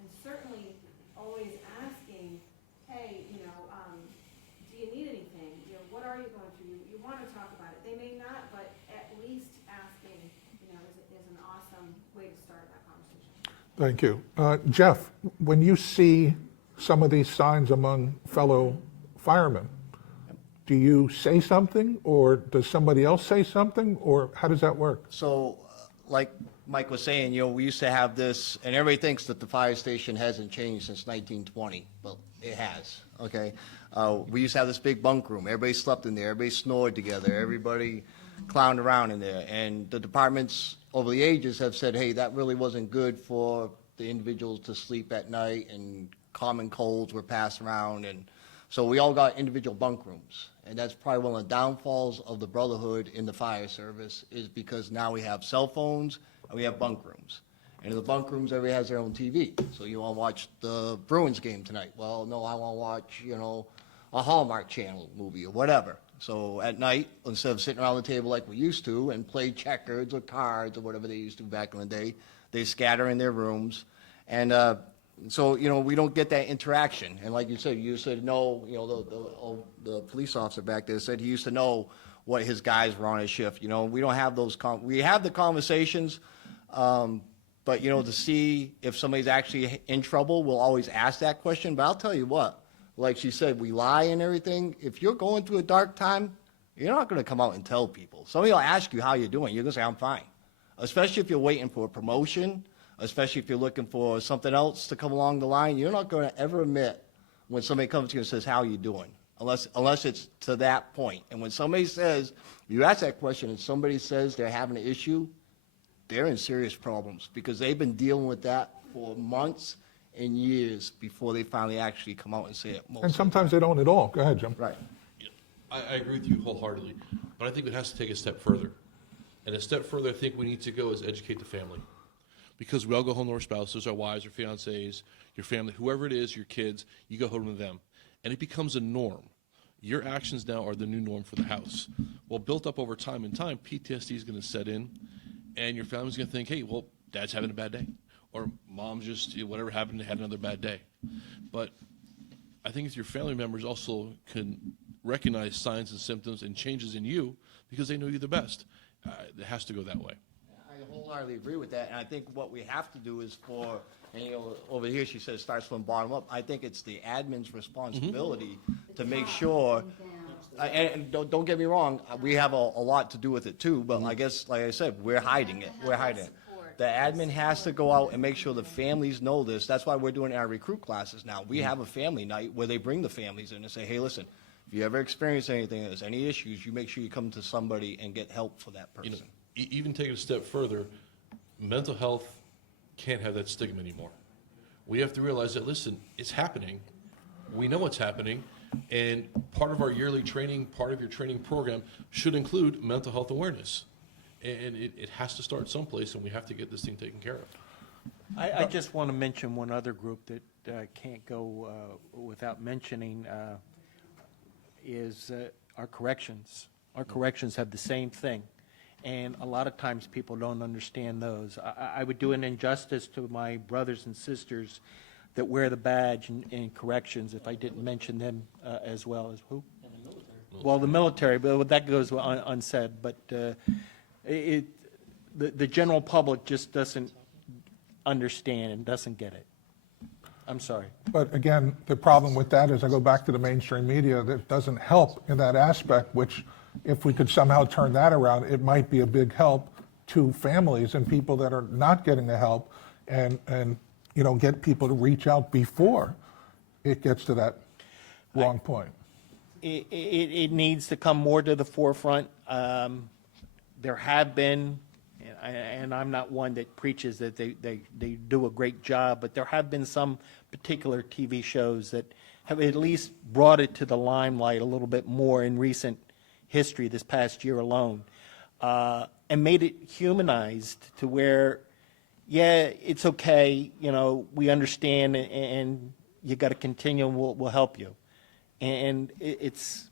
and certainly always asking, hey, do you need anything? What are you going through? You want to talk about it. They may not, but at least asking, is an awesome way to start that conversation. Thank you. Jeff, when you see some of these signs among fellow firemen, do you say something, or does somebody else say something, or how does that work? So, like Mike was saying, we used to have this, and everybody thinks that the fire station hasn't changed since 1920, but it has, okay? We used to have this big bunk room. Everybody slept in there. Everybody snored together. Everybody clowned around in there. And the departments over the ages have said, hey, that really wasn't good for the individuals to sleep at night, and common colds were passed around. And so we all got individual bunk rooms. And that's probably one of the downfalls of the brotherhood in the fire service, is because now we have cell phones and we have bunk rooms. And in the bunk rooms, everybody has their own TV. So you want to watch the Bruins game tonight? Well, no, I want to watch, a Hallmark Channel movie or whatever. So at night, instead of sitting around the table like we used to and play checkers or cards or whatever they used to back in the day, they scatter in their rooms. And so, we don't get that interaction. And like you said, you used to know, the police officer back there said he used to know what his guys were on his shift. You know, we don't have those, we have the conversations, but, you know, to see if somebody's actually in trouble, we'll always ask that question. But I'll tell you what, like she said, we lie and everything. If you're going through a dark time, you're not going to come out and tell people. Somebody will ask you how you're doing. You're going to say, I'm fine. Especially if you're waiting for a promotion, especially if you're looking for something else to come along the line. You're not going to ever admit when somebody comes to you and says, how are you doing? Unless it's to that point. And when somebody says, you ask that question and somebody says they're having an issue, they're in serious problems because they've been dealing with that for months and years before they finally actually come out and say it. And sometimes they don't at all. Go ahead, Jim. Right. Yeah, I agree with you wholeheartly, but I think it has to take a step further. And a step further I think we need to go is educate the family. Because we all go home to our spouses, our wives, our fiancés, your family, whoever it is, your kids, you go home to them. And it becomes a norm. Your actions now are the new norm for the house. Well, built up over time and time, PTSD is going to set in, and your family's going to think, hey, well, dad's having a bad day. Or mom's just, you know, whatever happened, had another bad day. But I think if your family members also can recognize signs and symptoms and changes in you because they know you the best, it has to go that way. I wholeheartedly agree with that, and I think what we have to do is for, and you know, over here she says starts from bottom up. I think it's the admin's responsibility to make sure, and don't get me wrong, we have a lot to do with it too, but I guess, like I said, we're hiding it. We're hiding it. The admin has to go out and make sure the families know this. That's why we're doing our recruit classes now. We have a family night where they bring the families in and say, hey, listen, if you ever experience anything, there's any issues, you make sure you come to somebody and get help for that person. You know, even take it a step further, mental health can't have that stigma anymore. We have to realize that, listen, it's happening. We know it's happening. And part of our yearly training, part of your training program should include mental health awareness. And it has to start someplace, and we have to get this thing taken care of. I just want to mention one other group that can't go without mentioning is our corrections. Our corrections have the same thing, and a lot of times people don't understand those. I would do an injustice to my brothers and sisters that wear the badge in corrections if I didn't mention them as well as who? And the military. Well, the military, but that goes unsaid, but the general public just doesn't understand and doesn't get it. I'm sorry. But again, the problem with that is I go back to the mainstream media that doesn't help in that aspect, which if we could somehow turn that around, it might be a big help to families and people that are not getting the help and you know, get people to reach out before it gets to that wrong point. It needs to come more to the forefront. There have been, and I'm not one that preaches that they do a great job, but there have been some particular TV shows that have at least brought it to the limelight a little bit more in recent history, this past year alone, and made it humanized to where, yeah, it's okay, you know, we understand, and you got to continue, and we'll help you. And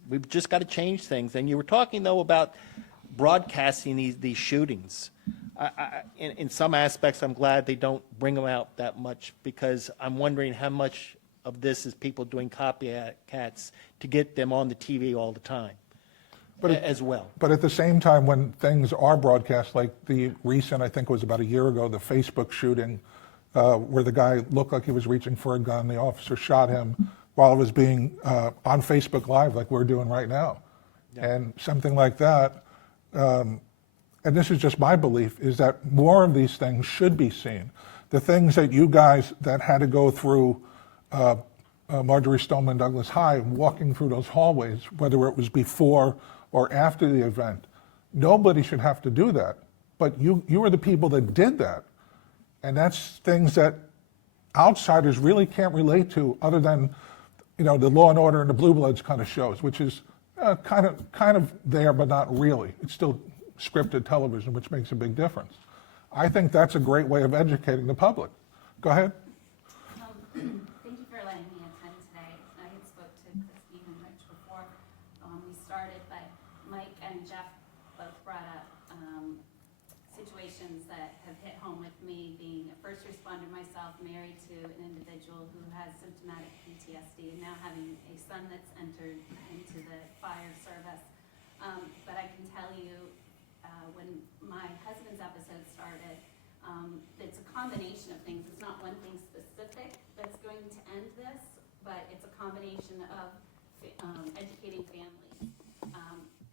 we've just got to change things. And you were talking, though, about broadcasting these shootings. In some aspects, I'm glad they don't bring them out that much, because I'm wondering how much of this is people doing copycats to get them on the TV all the time, as well. But at the same time, when things are broadcast, like the recent, I think it was about a year ago, the Facebook shooting, where the guy looked like he was reaching for a gun, the officer shot him while it was being on Facebook Live, like we're doing right now. Yeah. And something like that, and this is just my belief, is that more of these things should be seen. The things that you guys that had to go through Marjorie Stoneman Douglas High, walking through those hallways, whether it was before or after the event, nobody should have to do that. But you are the people that did that. And that's things that outsiders really can't relate to, other than, you know, the Law and Order and the Blue Bloods kind of shows, which is kind of there, but not really. It's still scripted television, which makes a big difference. I think that's a great way of educating the public. Go ahead. Thank you for letting me attend today. I had spoke to Christine and Rich before we started, but Mike and Jeff both brought up situations that have hit home with me, being a first responder myself, married to an individual who has symptomatic PTSD, and now having a son that's entered into the fire service. But I can tell you, when my husband's episode started, it's a combination of things. It's not one thing specific that's going to end this, but it's a combination of educating families.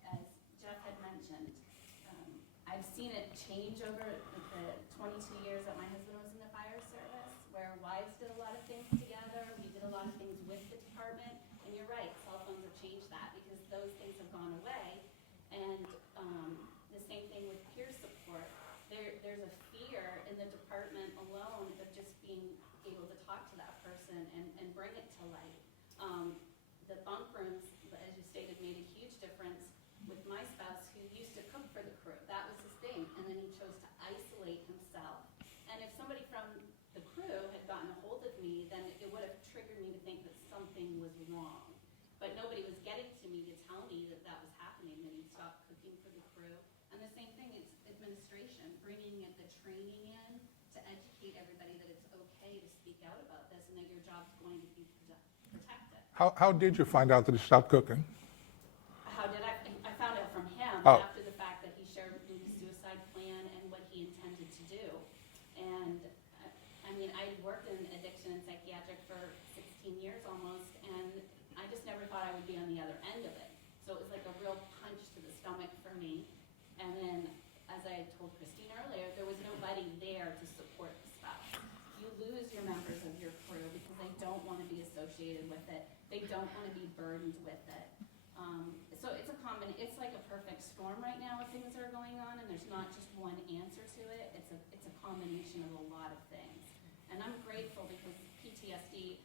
As Jeff had mentioned, I've seen it change over the 22 years that my husband was in the fire service, where wives did a lot of things together, we did a lot of things with the department, and you're right, cell phones have changed that, because those things have gone away. And the same thing with peer support. There's a fear in the department alone of just being able to talk to that person and bring it to light. The bunk rooms, as you stated, made a huge difference with my spouse, who used to cook for the crew. That was his thing, and then he chose to isolate himself. And if somebody from the crew had gotten a hold of me, then it would have triggered me to think that something was wrong. But nobody was getting to me to tell me that that was happening, that he stopped cooking for the crew. And the same thing, it's administration, bringing the training in to educate everybody that it's okay to speak out about this, and that your job's going to be protected. How did you find out that he stopped cooking? How did I found out from him Oh. after the fact that he shared with me his suicide plan and what he intended to do. And I mean, I worked in addiction and psychiatric for 16 years almost, and I just never thought I would be on the other end of it. So it was like a real punch to the stomach for me. And then, as I told Christine earlier, there was nobody there to support the spouse. You lose your members of your crew because they don't want to be associated with it. They don't want to be burdened with it. So it's like a perfect storm right now of things that are going on, and there's not just one answer to it. It's a combination of a lot of things. And I'm grateful because PTSD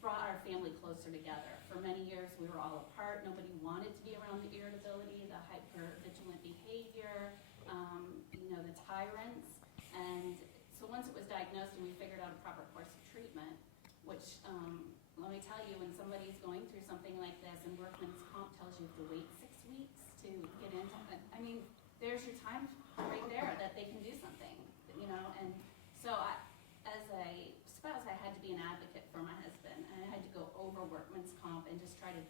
brought our family closer together. For many years, we were all apart. Nobody wanted to be around the irritability, the hyper-vigilant behavior, the tyrants. And so once it was diagnosed and we figured out a proper course of treatment, which, let me tell you, when somebody's going through something like this and workman's comp tells you to wait 6 weeks to get into it, I mean, there's your time right there that they can do something, and so as a spouse, I had to be an advocate for my husband, and I had to go over workman's comp and just try to,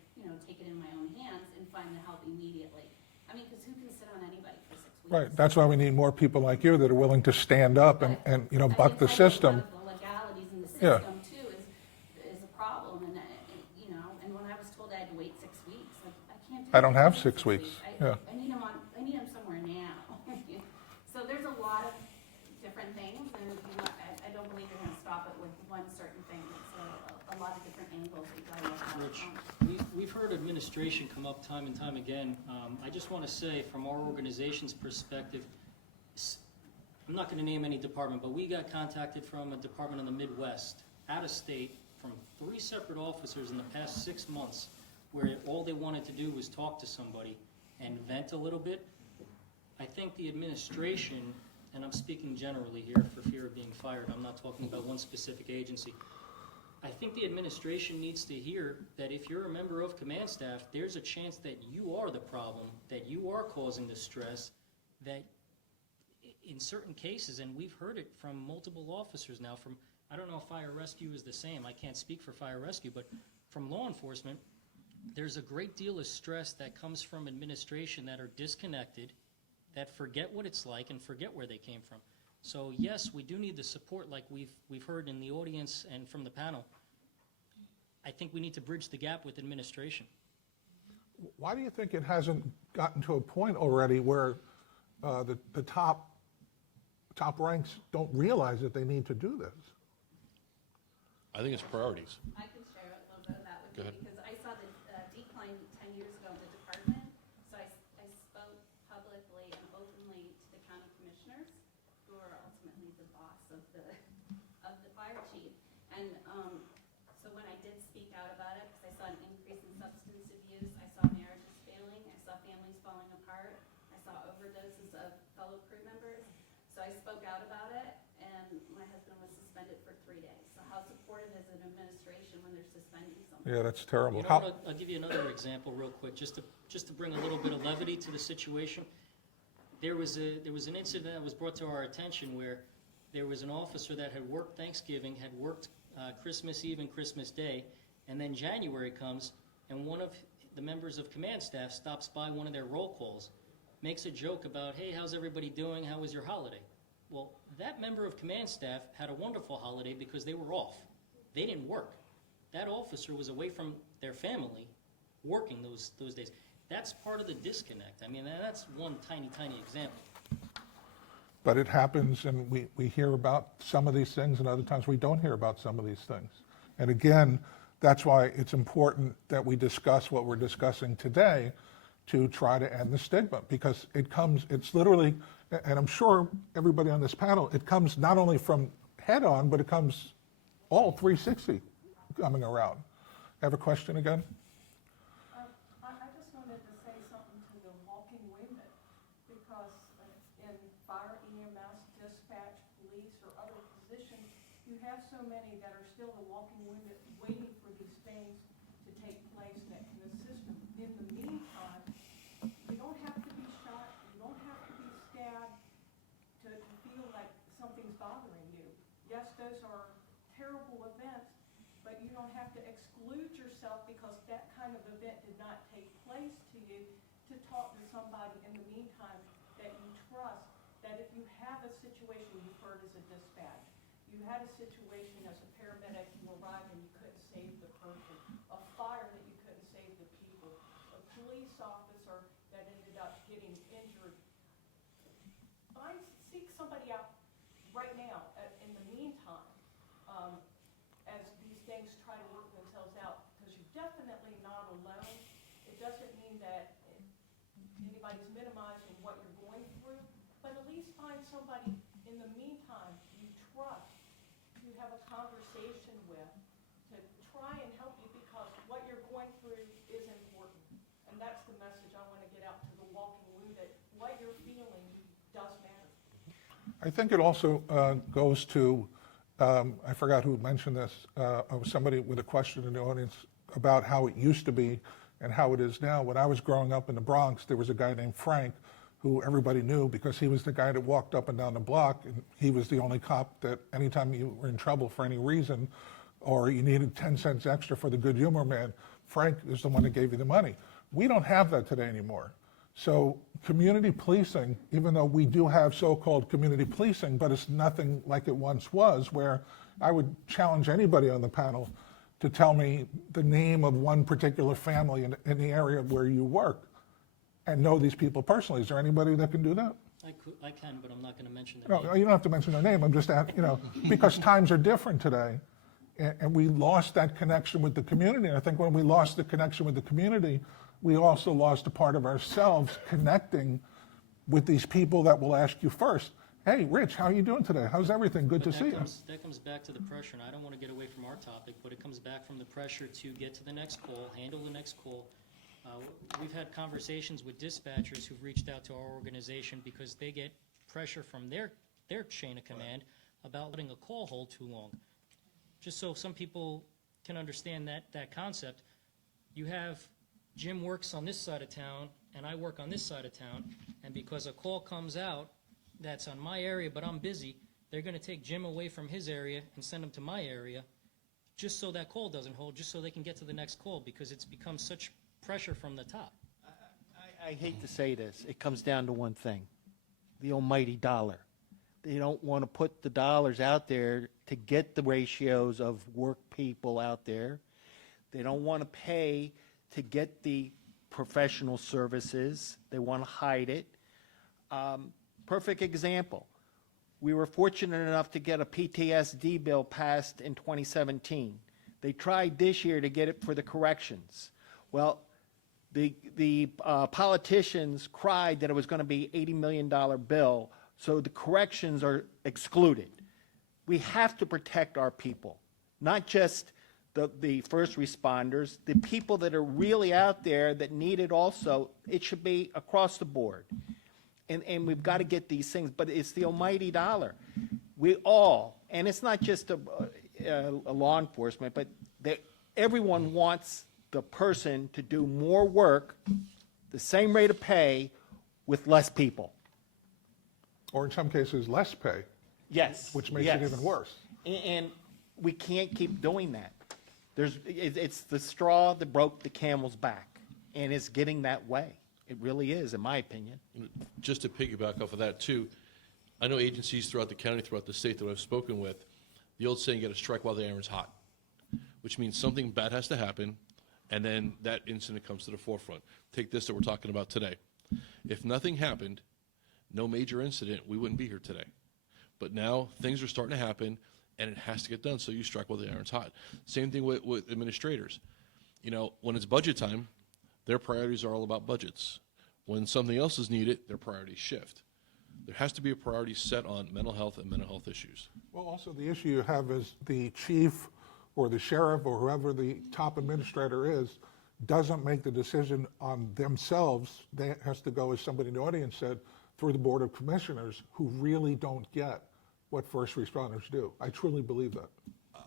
take it in my own hands and find the help immediately. I mean, because who can sit on anybody for 6 weeks? Right, that's why we need more people like you that are willing to stand up and buck the system. The legalities in the Yeah. system too is a problem, and and when I was told I had to wait 6 weeks, I can't do. I don't that. have 6 weeks, yeah. I need them somewhere now. So there's a lot of different things, and I don't believe you're gonna stop it with one certain thing. It's a lot of different angles we gotta look at. Rich, we've heard administration come up time and time again. I just want to say, from our organization's perspective, I'm not going to name any department, but we got contacted from a department in the Midwest, out of state, from 3 separate officers in the past 6 months, where all they wanted to do was talk to somebody and vent a little bit. I think the administration, and I'm speaking generally here for fear of being fired, I'm not talking about one specific agency. I think the administration needs to hear that if you're a member of command staff, there's a chance that you are the problem, that you are causing the stress, that in certain cases, and we've heard it from multiple officers now, from, I don't know if fire rescue is the same, I can't speak for fire rescue, but from law enforcement, there's a great deal of stress that comes from administration that are disconnected, that forget what it's like and forget where they came from. So yes, we do need the support like we've heard in the audience and from the panel. I think we need to bridge the gap with administration. Why do you think it hasn't gotten to a point already where the top ranks don't realize that they need to do this? I think it's priorities. I can share a little bit of that with Go you, ahead. because I saw the decline 10 years ago in the department, so I spoke publicly and openly to the county commissioners, who are ultimately the boss of the fire chief. And so when I did speak out about it, because I saw an increase in substance abuse, I saw marriages failing, I saw families falling apart, I saw overdoses of fellow crew members, so I spoke out about it, and my husband was suspended for 3 days. So how supportive is an administration when they're suspending someone? Yeah, that's terrible. You know, I'll give you another example real quick, just to bring a little bit of levity to the situation. There was an incident that was brought to our attention where there was an officer that had worked Thanksgiving, had worked Christmas Eve and Christmas Day, and then January comes, and one of the members of command staff stops by one of their roll calls, makes a joke about, hey, how's everybody doing? How was your holiday? Well, that member of command staff had a wonderful holiday because they were off. They didn't work. That officer was away from their family working those days. That's part of the disconnect. I mean, that's one tiny, tiny example. But it happens, and we hear about some of these things, and other times we don't hear about some of these things. And again, that's why it's important that we discuss what we're discussing today to try to end the stigma, because it's literally, and I'm sure everybody on this panel, it comes not only from head on, but it comes all 360 coming around. Have a question again? I just wanted to say something to the walking wounded, because in fire, EMS, dispatch, police, or other positions, you have so many that are still the walking wounded, waiting for these things to take place that can assist them. In the meantime, you don't have to be shot, you don't have to be stabbed to feel like something's bothering you. Yes, those are terrible events, but you don't have to exclude yourself because that kind of event did not take place to you, to talk to somebody in the meantime that you trust, that if you have a situation you've heard as a dispatch, you had a situation as a paramedic, you arrived and you couldn't save the person, a fire that you couldn't save the people, a police officer that ended up getting injured. Seek somebody out right now in the meantime, as these things try to work themselves out, because you're definitely not alone. It doesn't mean that anybody's minimizing what you're going through, but at least find somebody in the meantime you trust, to have a conversation with, to try and help you, because what you're going through is important. And that's the message I want to get out to the walking wounded. What you're feeling does matter. I think it also goes to, I forgot who mentioned this, somebody with a question in the audience about how it used to be and how it is now. When I was growing up in the Bronx, there was a guy named Frank who everybody knew because he was the guy that walked up and down the block, and he was the only cop that anytime you were in trouble for any reason or you needed 10 cents extra for the good humor man, Frank is the one that gave you the money. We don't have that today anymore. So community policing, even though we do have so-called community policing, but it's nothing like it once was, where I would challenge anybody on the panel to tell me the name of one particular family in the area where you work and know these people personally. Is there anybody that can do that? I can, but I'm not going to mention their No, name. you don't have to mention their name. I'm just asking, because times are different today, and we lost that connection with the community. And I think when we lost the connection with the community, we also lost a part of ourselves connecting with these people that will ask you first, hey, Rich, how are you doing today? How's everything? Good to see you. That comes back to the pressure, and I don't want to get away from our topic, but it comes back from the pressure to get to the next call, handle the next call. We've had conversations with dispatchers who've reached out to our organization because they get pressure from their chain of command about letting a call hold too long. Just so some people can understand that concept, you have Jim works on this side of town, and I work on this side of town, and because a call comes out that's on my area, but I'm busy, they're going to take Jim away from his area and send him to my area, just so that call doesn't hold, just so they can get to the next call, because it's become such pressure from the top. I hate to say this, it comes down to one thing, the almighty dollar. They don't want to put the dollars out there to get the ratios of work people out there. They don't want to pay to get the professional services. They want to hide it. Perfect example. We were fortunate enough to get a PTSD bill passed in 2017. They tried this year to get it for the corrections. Well, the politicians cried that it was going to be $80 million bill, so the corrections are excluded. We have to protect our people, not just the first responders, the people that are really out there that need it also. It should be across the board. And we've got to get these things, but it's the almighty dollar. We all, and it's not just a law enforcement, but everyone wants the person to do more work, the same rate of pay, with less people. Or in some cases, less pay. Yes. Which makes it even worse. And we can't keep doing that. It's the straw that broke the camel's back. And it's getting that way. It really is, in my opinion. Just to piggyback off of that too, I know agencies throughout the county, throughout the state that I've spoken with, the old saying, you gotta strike while the iron's hot, which means something bad has to happen, and then that incident comes to the forefront. Take this that we're talking about today. If nothing happened, no major incident, we wouldn't be here today. But now things are starting to happen, and it has to get done, so you strike while the iron's hot. Same thing with administrators. You know, when it's budget time, their priorities are all about budgets. When something else is needed, their priorities shift. There has to be a priority set on mental health and mental health issues. Well, also the issue you have is the chief or the sheriff or whoever the top administrator is doesn't make the decision on themselves. That has to go, as somebody in the audience said, through the Board of Commissioners, who really don't get what first responders do. I truly believe that.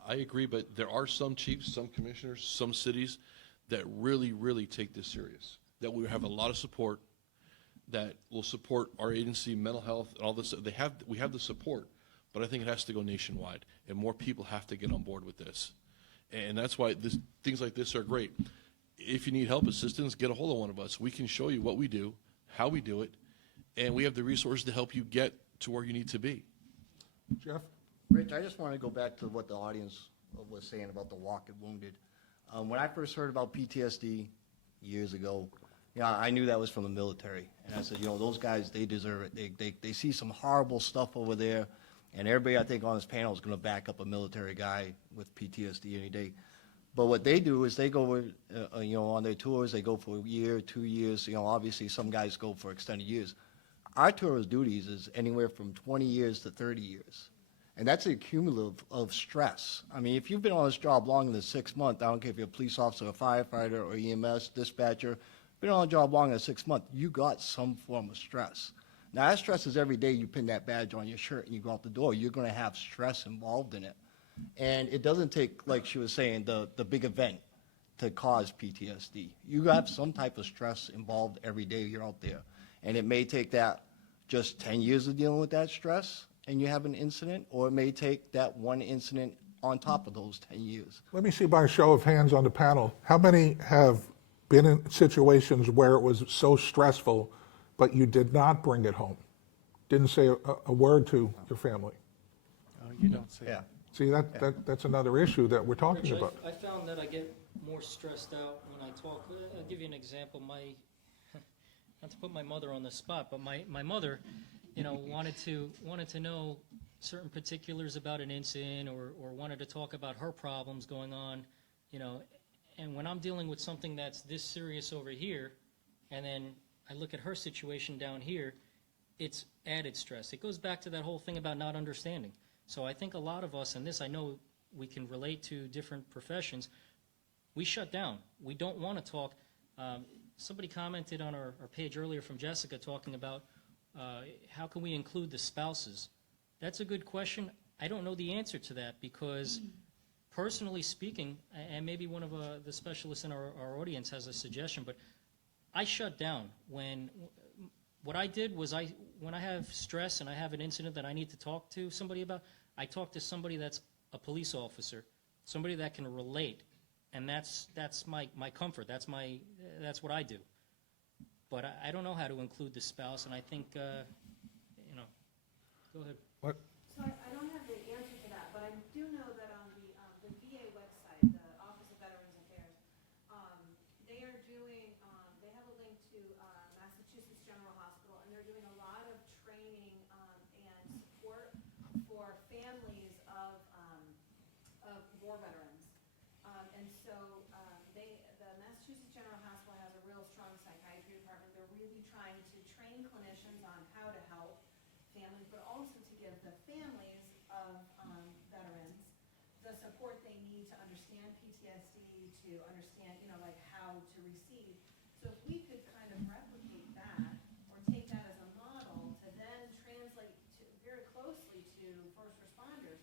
I agree, but there are some chiefs, some commissioners, some cities that really, really take this serious, that we have a lot of support, that will support our agency, mental health, and all this. We have the support, but I think it has to go nationwide, and more people have to get on board with this. And that's why things like this are great. If you need help, assistance, get a hold of one of us. We can show you what we do, how we do it, and we have the resources to help you get to where you need to be. Jeff? Rich, I just want to go back to what the audience was saying about the walk-in wounded. When I first heard about PTSD years ago, I knew that was from the military. And I said, those guys, they deserve it. They see some horrible stuff over there, and everybody, I think, on this panel is going to back up a military guy with PTSD any day. But what they do is they go, on their tours, they go for a year, 2 years. Obviously, some guys go for extended years. Our tour of duties is anywhere from 20 years to 30 years. And that's a cumulative of stress. I mean, if you've been on this job longer than 6 months, I don't care if you're a police officer, a firefighter, or EMS, dispatcher, been on a job longer than 6 months, you got some form of stress. Now, that stress is every day you pin that badge on your shirt and you go out the door. You're going to have stress involved in it. And it doesn't take, like she was saying, the big event to cause PTSD. You have some type of stress involved every day you're out there. And it may take that just 10 years of dealing with that stress and you have an incident, or it may take that one incident on top of those 10 years. Let me see by a show of hands on the panel, how many have been in situations where it was so stressful, but you did not bring it home? Didn't say a word to your family? You don't say. Yeah. See, that's another issue that we're talking Rich, about. I found that I get more stressed out when I talk. I'll give you an example. Not to put my mother on the spot, but my mother, wanted to know certain particulars about an incident or wanted to talk about her problems going on, and when I'm dealing with something that's this serious over here, and then I look at her situation down here, it's added stress. It goes back to that whole thing about not understanding. So I think a lot of us, and this I know we can relate to different professions, we shut down. We don't want to talk. Somebody commented on our page earlier from Jessica talking about how can we include the spouses. That's a good question. I don't know the answer to that because personally speaking, and maybe one of the specialists in our audience has a suggestion, but I shut down when what I did was when I have stress and I have an incident that I need to talk to somebody about, I talk to somebody that's a police officer, somebody that can relate, and that's my comfort. That's what I do. But I don't know how to include the spouse, and I think go ahead. What? So I don't have the answer to that, but I do know that on the VA website, the Office of Veterans Affairs, they are doing, they have a link to Massachusetts General Hospital, and they're doing a lot of training and support for families of war veterans. And so the Massachusetts General Hospital has a real strong psychiatry department. They're really trying to train clinicians on how to help families, but also to give the families of veterans the support they need to understand PTSD, to understand, how to receive. So if we could kind of replicate that or take that as a model to then translate very closely to first responders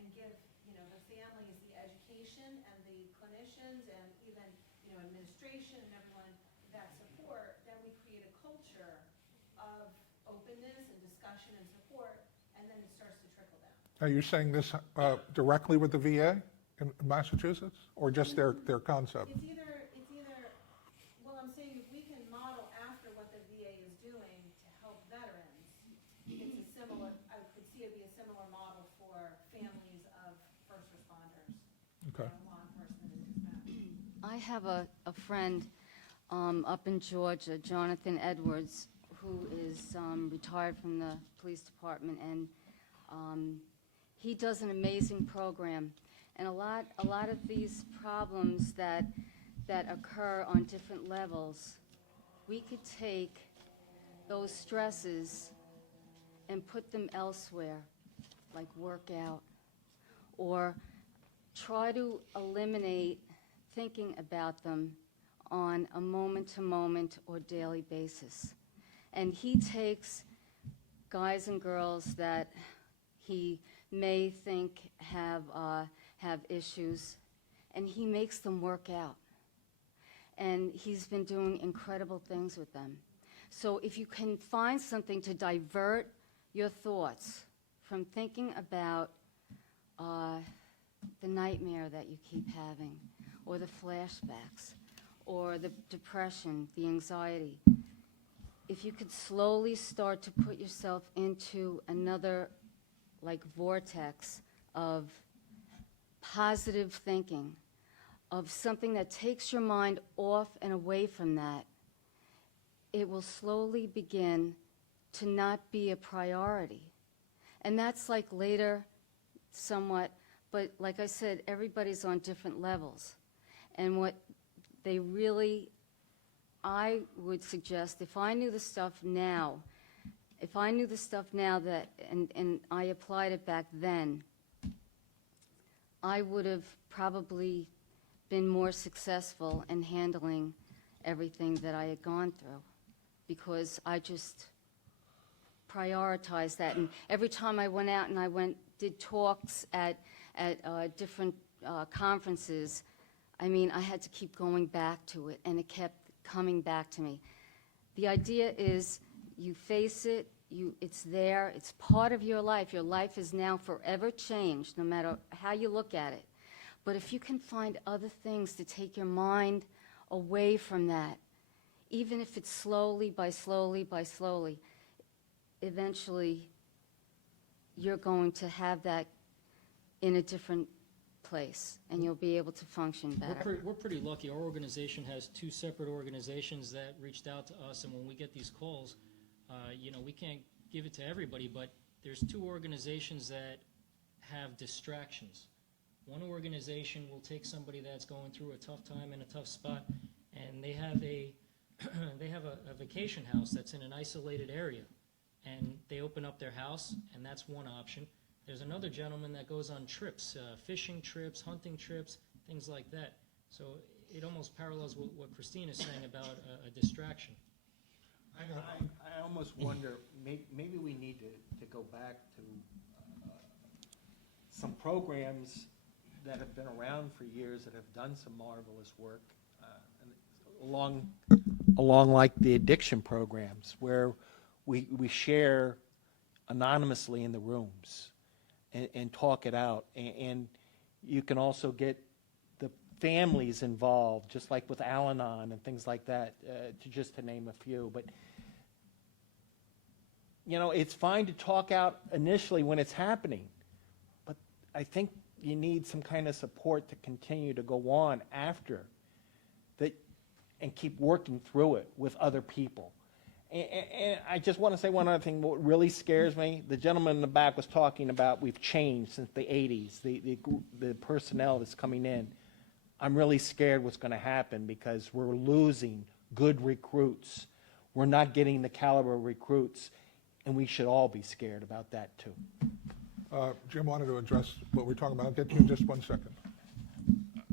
and give, the families the education and the clinicians and even, administration and everyone that support, then we create a culture of openness and discussion and support, and then it starts to trickle down. Are you saying this directly with the VA in Massachusetts, or just their concept? It's either, well, I'm saying Okay. law enforcement and dispatch. I have a friend up in Georgia, Jonathan Edwards, who is retired from the police department, and he does an amazing program. And a lot of these problems that occur on different levels, we could take those stresses and put them elsewhere, like work out, or try to eliminate thinking about them on a moment-to-moment or daily basis. And he takes guys and girls that he may think have issues, and he makes them work out. And he's been doing incredible things with them. So if you can find something to divert your thoughts from thinking about the nightmare that you keep having, or the flashbacks, or the depression, the anxiety, if you could slowly start to put yourself into another, like, vortex of positive thinking, of something that takes your mind off and away from that, it will slowly begin to not be a priority. And that's like later, somewhat, but like I said, everybody's on different levels. And what they really, I would suggest, if I knew the stuff now that, and I applied it back then, I would have probably been more successful in handling everything that I had gone through, because I just prioritized that. And every time I went out and did talks at different conferences, I mean, I had to keep going back to it, and it kept coming back to me. The idea is you face it, it's there, it's part of your life. Your life is now forever changed, no matter how you look at it. But if you can find other things to take your mind away from that, even if it's slowly by slowly, eventually you're going to have that in a different place, and you'll be able to function better. We're pretty lucky. Our organization has two separate organizations that reached out to us, and when we get these calls, we can't give it to everybody, but there's two organizations that have distractions. One organization will take somebody that's going through a tough time and a tough spot, and they have a vacation house that's in an isolated area, and they open up their house, and that's one option. There's another gentleman that goes on trips, fishing trips, hunting trips, things like that. So it almost parallels what Christine is saying about a distraction. I almost wonder, maybe we need to go back to some programs that have been around for years that have done some marvelous work, along like the addiction programs, where we share anonymously in the rooms and talk it out. And you can also get the families involved, just like with Al-Anon and things like that, just to name a few. But it's fine to talk out initially when it's happening, but I think you need some kind of support to continue to go on after that and keep working through it with other people. And I just want to say one other thing. What really scares me, the gentleman in the back was talking about we've changed since the 80s, the personnel that's coming in. I'm really scared what's going to happen, because we're losing good recruits. We're not getting the caliber of recruits, and we should all be scared about that too. Jim wanted to address what we're talking about. I'll get to you in just 1 second.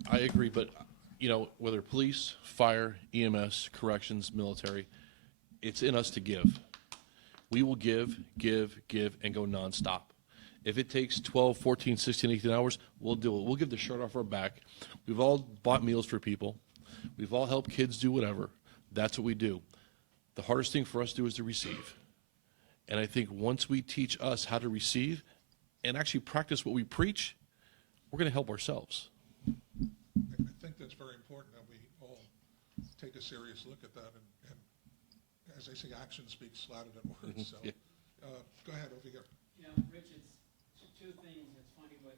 I agree, but, whether police, fire, EMS, corrections, military, it's in us to give. We will give, and go nonstop. If it takes 12, 14, 16, 18 hours, we'll do it. We'll give the shirt off our back. We've all bought meals for people. We've all helped kids do whatever. That's what we do. The hardest thing for us to do is to receive. And I think once we teach us how to receive and actually practice what we preach, we're going to help ourselves. I think that's very important that we all take a serious look at that. And as they say, action speaks louder than words. So, Yeah. Go ahead, over here. Rich, it's two things. It's funny what,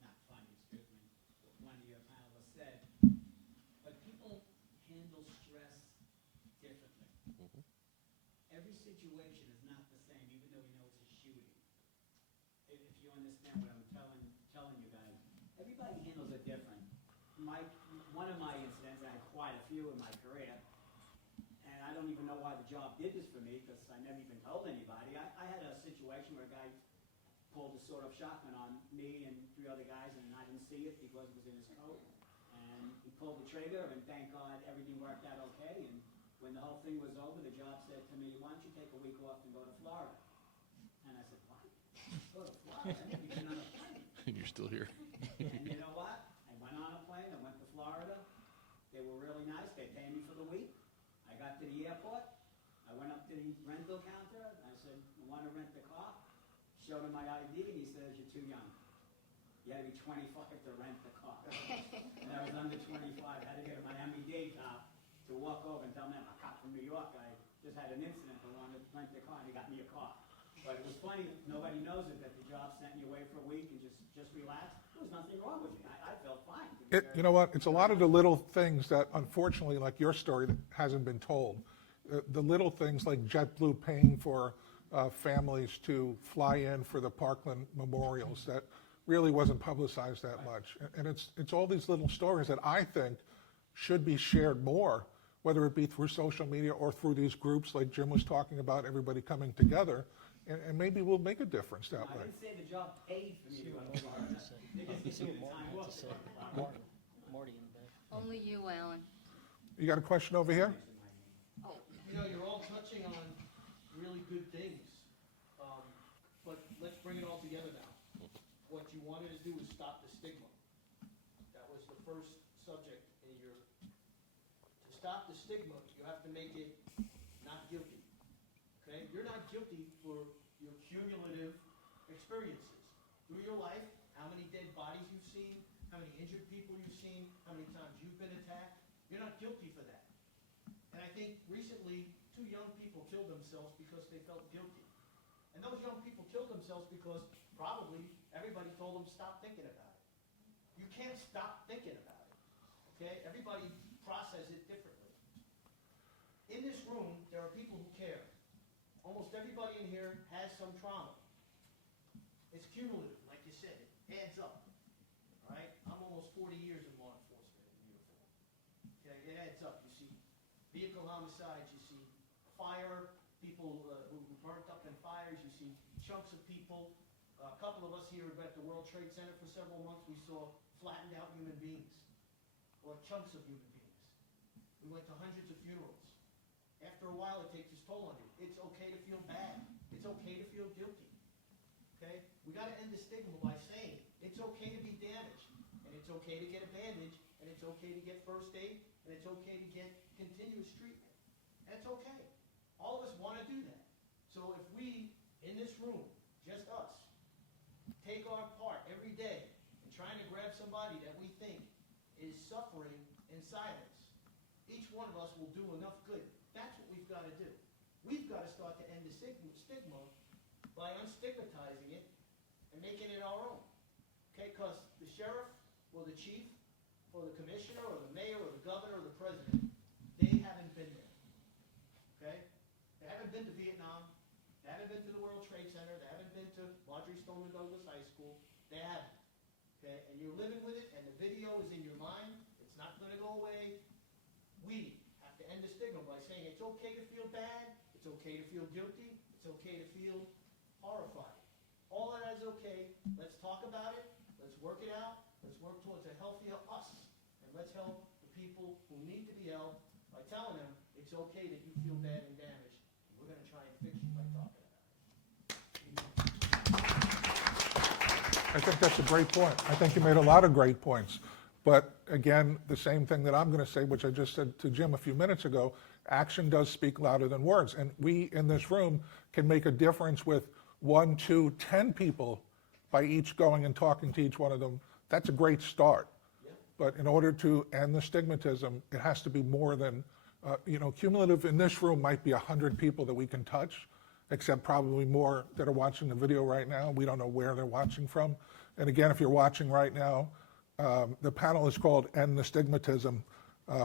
not funny, excuse me. every situation is not the same, even though we know it's a shooting. If you understand what I'm telling you guys, everybody handles it different. One of my incidents, I had quite a few in my career, and I don't even know why the job did this for me, because I never even told anybody. I had a situation where a guy pulled a sort-off shotgun on me and 3 other guys, and I didn't see it because it was in his coat. And he pulled the trigger, and thank God everything worked out okay. And when the whole thing was over, the job said to me, "Why don't you take a week off and go to Florida?" And I said, "What? Go to Florida? I never been on a plane." And you're still here. And you know what? I went on a plane, I went to Florida. They were really nice, they paid me for the week. I got to the airport, I went up to the rental counter, and I said, "I want to rent the car." Showed him my ID, and he says, "You're too young. You had to be 25 to rent the car." And I was under 25, I had to get a Miami-Dade cop to walk over and tell me, "I'm a cop from New York, I just had an incident, I wanted to rent the car," and he got me a car. But it was funny, nobody knows it, that the job sent you away for a week and just relax. There was nothing wrong with me, I felt fine. to be very- You know what, it's a lot of the little things that unfortunately, like your story, that hasn't been told. The little things like JetBlue paying for families to fly in for the Parkland memorials, that really wasn't publicized that much. And it's all these little stories that I think should be shared more, whether it be through social media or through these groups like Jim was talking about, everybody coming together, and maybe we'll make a difference that I way. didn't say the job paid for me to go to Florida. They just gave me the time off to go to Florida. Marty in the back. Only you, Alan. You got a question over here? You know, you're all touching on really good things, but let's bring it all together now. What you wanted to do was stop the stigma. That was the first subject in your, to stop the stigma, you have to make it not guilty, okay? You're not guilty for your cumulative experiences. Through your life, how many dead bodies you've seen, how many injured people you've seen, how many times you've been attacked, you're not guilty for that. And I think recently, 2 young people killed themselves because they felt guilty. And those young people killed themselves because probably everybody told them stop thinking about it. You can't stop thinking about it, okay? Everybody processes it differently. In this room, there are people who care. Almost everybody in here has some trauma. It's cumulative, like you said, it adds up, all right? I'm almost 40 years in law enforcement in uniform, okay? It adds up. You see vehicle homicides, you see fire, people who burnt up in fires, you see chunks of people. A couple of us here at the World Trade Center for several months, we saw flattened out human beings, or chunks of human beings. We went to hundreds of funerals. After a while, it takes its toll on you. It's okay to feel bad. It's okay to feel guilty, okay? We gotta end the stigma by saying, it's okay to be damaged, and it's okay to get a bandage, and it's okay to get first aid, and it's okay to get continuous treatment. That's okay. All of us want to do that. So if we, in this room, just us, take our part every day in trying to grab somebody that we think is suffering in silence, each one of us will do enough good. That's what we've got to do. We've got to start to end the stigma by unstigmatizing it and making it our own. Okay, because the sheriff or the chief or the commissioner or the mayor or the governor or the president, they haven't been there. Okay? They haven't been to Vietnam. They haven't been to the World Trade Center. They haven't been to Marjorie Stoneman Douglas High School. They haven't. Okay? And you're living with it, and the video is in your mind. It's not going to go away. We have to end the stigma by saying it's okay to feel bad. It's okay to feel guilty. It's okay to feel horrified. All of that is okay. Let's talk about it. Let's work it out. Let's work towards a healthier us. And let's help the people who need to be helped by telling them it's okay that you feel bad and damaged. And we're going to try and fix you by talking about it. I think that's a great point. I think you made a lot of great points. But again, the same thing that I'm going to say, which I just said to Jim a few minutes ago, action does speak louder than words. And we in this room can make a difference with 1, 2, 10 people by each going and talking to each one of them. That's a great start. But in order to end the stigmatism, it has to be more than, cumulative in this room might be 100 people that we can touch, except probably more that are watching the video right now. We don't know where they're watching from. And again, if you're watching right now, the panel is called End the Stigmatism,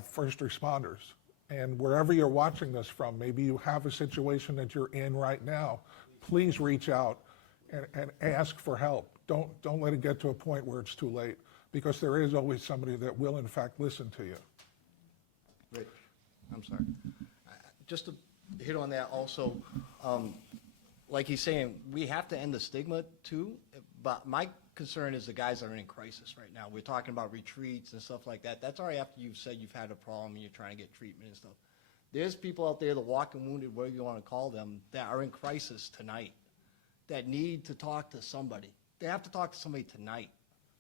First Responders. And wherever you're watching this from, maybe you have a situation that you're in right now, please reach out and ask for help. Don't let it get to a point where it's too late, because there is always somebody that will in fact listen to you. Rich, I'm sorry. Just to hit on that also, like he's saying, we have to end the stigma too, but my concern is the guys that are in crisis right now. We're talking about retreats and stuff like that. That's already after you've said you've had a problem and you're trying to get treatment and stuff. There's people out there, the walking wounded, whatever you want to call them, that are in crisis tonight, that need to talk to somebody. They have to talk to somebody tonight,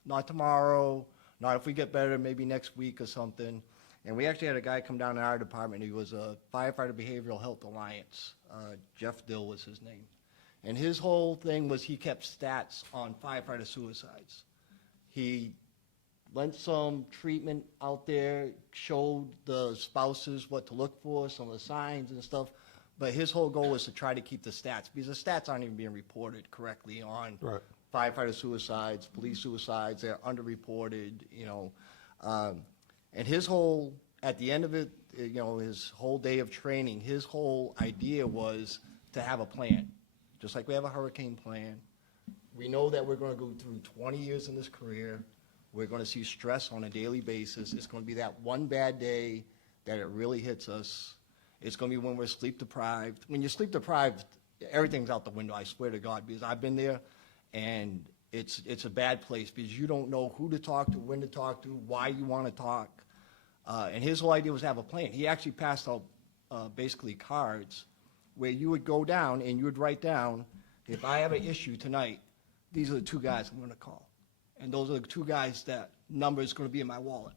not tomorrow, not if we get better, maybe next week or something. And we actually had a guy come down in our department. He was a Firefighter Behavioral Health Alliance. Jeff Dill was his name. And his whole thing was he kept stats on firefighter suicides. He lent some treatment out there, showed the spouses what to look for, some of the signs and stuff. But his whole goal was to try to keep the stats, because the stats aren't even being reported correctly on Right. firefighter suicides, police suicides. They're underreported, you know. And his whole, at the end of it, you know, his whole day of training, his whole idea was to have a plan. Just like we have a hurricane plan. We know that we're going to go through 20 years in this career. We're going to see stress on a daily basis. It's going to be that one bad day that it really hits us. It's going to be when we're sleep deprived. When you're sleep deprived, everything's out the window, I swear to God, because I've been there, and it's a bad place because you don't know who to talk to, when to talk to, why you want to talk. And his whole idea was to have a plan. He actually passed out basically cards where you would go down and you would write down, if I have an issue tonight, these are the two guys I'm going to call. And those are the two guys that number is going to be in my wallet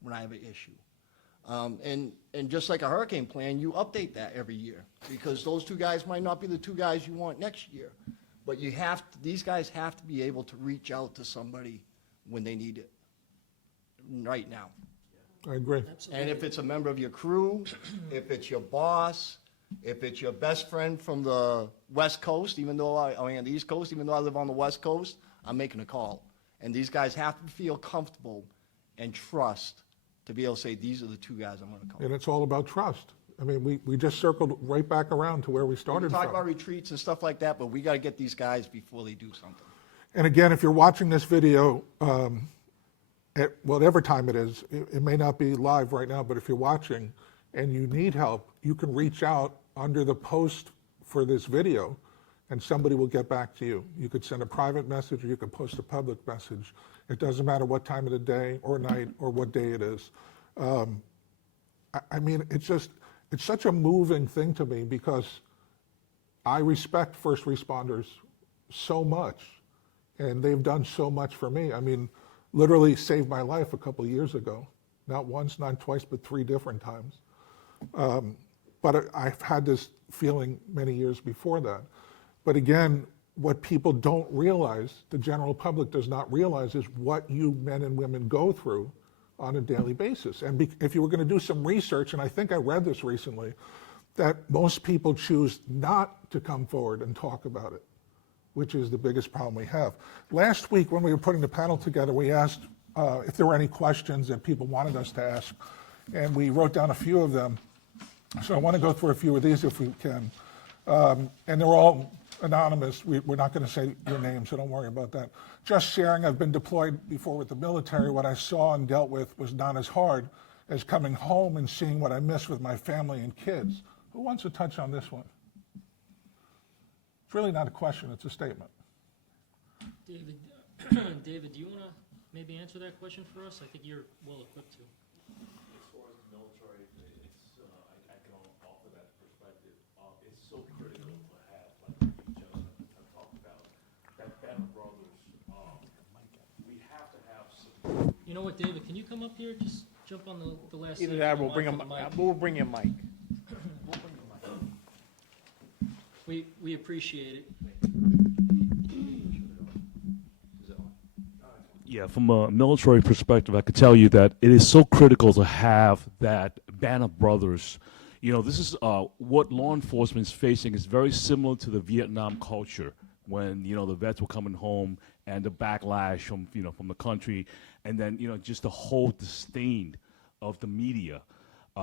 when I have an issue. And just like a hurricane plan, you update that every year, because those two guys might not be the two guys you want next year. But you have to, these guys have to be able to reach out to somebody when they need it, right now. I agree. And if it's a member of your crew, if it's your boss, if it's your best friend from the West Coast, even though I mean the East Coast, even though I live on the West Coast, I'm making a call. And these guys have to feel comfortable and trust to be able to say, these are the two guys I'm going to call. And it's all about trust. I mean, we just circled right back around to where we We started talk from. about retreats and stuff like that, but we got to get these guys before they do something. And again, if you're watching this video, at whatever time it is, it may not be live right now, but if you're watching and you need help, you can reach out under the post for this video and somebody will get back to you. You could send a private message or you could post a public message. It doesn't matter what time of the day or night or what day it is. I mean, it's such a moving thing to me, because I respect first responders so much, and they've done so much for me. I mean, literally saved my life a couple of years ago. Not once, not twice, but 3 different times. But I've had this feeling many years before that. But again, what people don't realize, the general public does not realize, is what you men and women go through on a daily basis. And if you were going to do some research, and I think I read this recently, that most people choose not to come forward and talk about it, which is the biggest problem we have. Last week when we were putting the panel together, we asked if there were any questions that people wanted us to ask, and we wrote down a few of them. So I want to go through a few of these if we can. And they're all anonymous. We're not going to say your name, so don't worry about that. Just sharing, I've been deployed before with the military. What I saw and dealt with was not as hard as coming home and seeing what I miss with my family and kids. Who wants to touch on this one? It's really not a question, it's a statement. David, David, do you want to maybe answer that question for us? I think you're well equipped to. As far as the military, I can offer that perspective. It's so critical to have, like you gentlemen have talked about, that band of brothers. We have to have some. You know what, David, can you come up here? Just jump on the last. Either seat, that, come we'll bring on him, for the mic. we'll bring you a mic. We appreciate it. Yeah, from a military perspective, I could tell you that it is so critical to have that band of brothers. You know, this is what law enforcement is facing is very similar to the Vietnam culture, when, you know, the vets were coming home and the backlash from, you know, from the country, and then, you know, just the whole disdain of the media.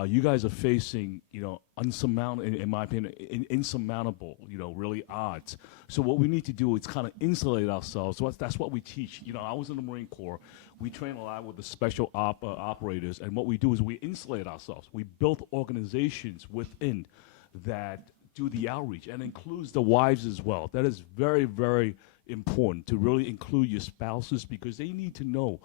you guys are facing, in my opinion, insurmountable, really odds. So what we need to do is kind of insulate ourselves. So that's what we teach. I was in the Marine Corps. We train a lot with the special operators, and what we do is we insulate ourselves. We build organizations within that do the outreach, and includes the wives as well. That is very, very important to really include your spouses, because they need to know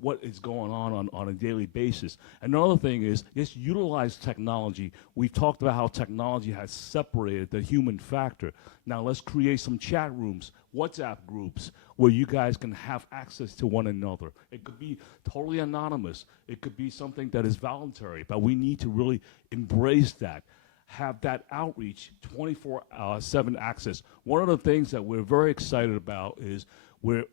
what is going on a daily basis. Another thing is, just utilize technology. We've talked about how technology has separated the human factor. Now let's create some chat rooms, WhatsApp groups, where you guys can have access to one another. It could be totally anonymous. It could be something that is voluntary, but we need to really embrace that. Have that outreach, 24/7 access. One of the things that we're very excited about is we're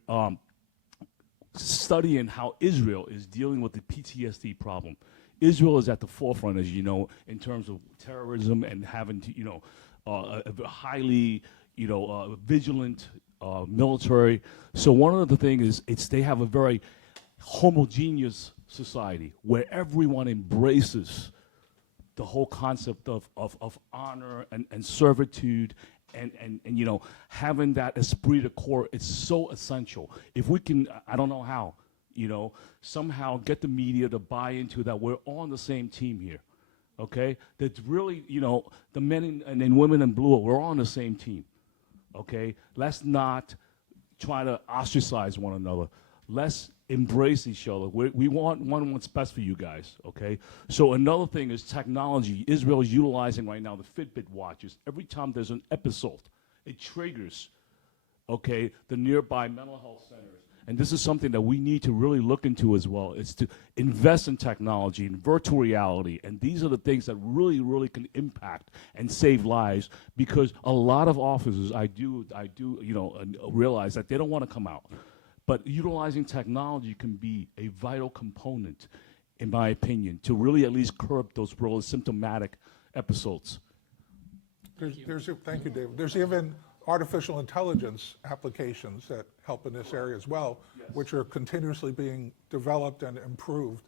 studying how Israel is dealing with the PTSD problem. Israel is at the forefront, as you know, in terms of terrorism and having to, a highly, vigilant military. So one of the things is they have a very homogeneous society where everyone embraces the whole concept of honor and servitude and having that esprit de corps is so essential. If we can, I don't know how, somehow get the media to buy into that we're on the same team here, okay? That's really, the men and women in blue, we're on the same team, okay? Let's not try to ostracize one another. Let's embrace each other. We want what's best for you guys, okay? So another thing is technology. Israel is utilizing right now the Fitbit watches. Every time there's an episode, it triggers, okay, the nearby mental health centers. And this is something that we need to really look into as well. It's to invest in technology, in virtual reality, and these are the things that really, really can impact and save lives, because a lot of officers, I do, realize that they don't want to come out. But utilizing technology can be a vital component, in my opinion, to really at least curb those really symptomatic episodes. Thank you, David. There's even artificial intelligence applications that help in this area as well, which are continuously being developed and improved,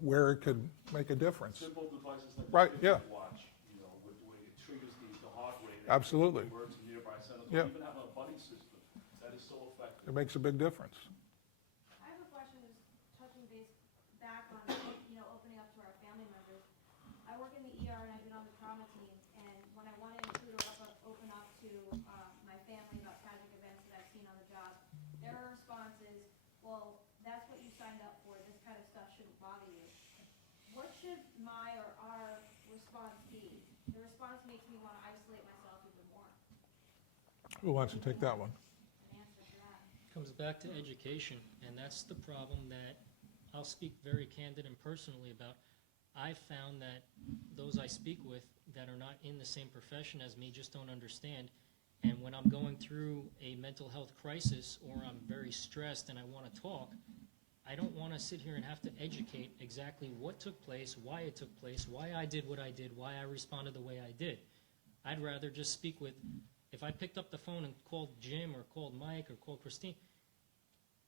where it could make a difference. Simple devices like Right, the yeah. watch, where it triggers the heart rate. Absolutely. And alerts nearby centers. Yeah. We even have a buddy system that is so effective. It makes a big difference. I have a question, just touching base back on, opening up to our family members. I work in the ER and I've been on the trauma team, and when I want to include or open up to my family about tragic events that I've seen on the job, their response is, well, that's what you signed up for, this kind of stuff shouldn't bother you. What should my or our response be? The response makes me want to isolate myself even more. Who wants to take that one? An answer to that. Comes back to education, and that's the problem that I'll speak very candid and personally about. I've found that those I speak with that are not in the same profession as me just don't understand. And when I'm going through a mental health crisis or I'm very stressed and I want to talk, I don't want to sit here and have to educate exactly what took place, why it took place, why I did what I did, why I responded the way I did. I'd rather just speak with, if I picked up the phone and called Jim or called Mike or called Christine,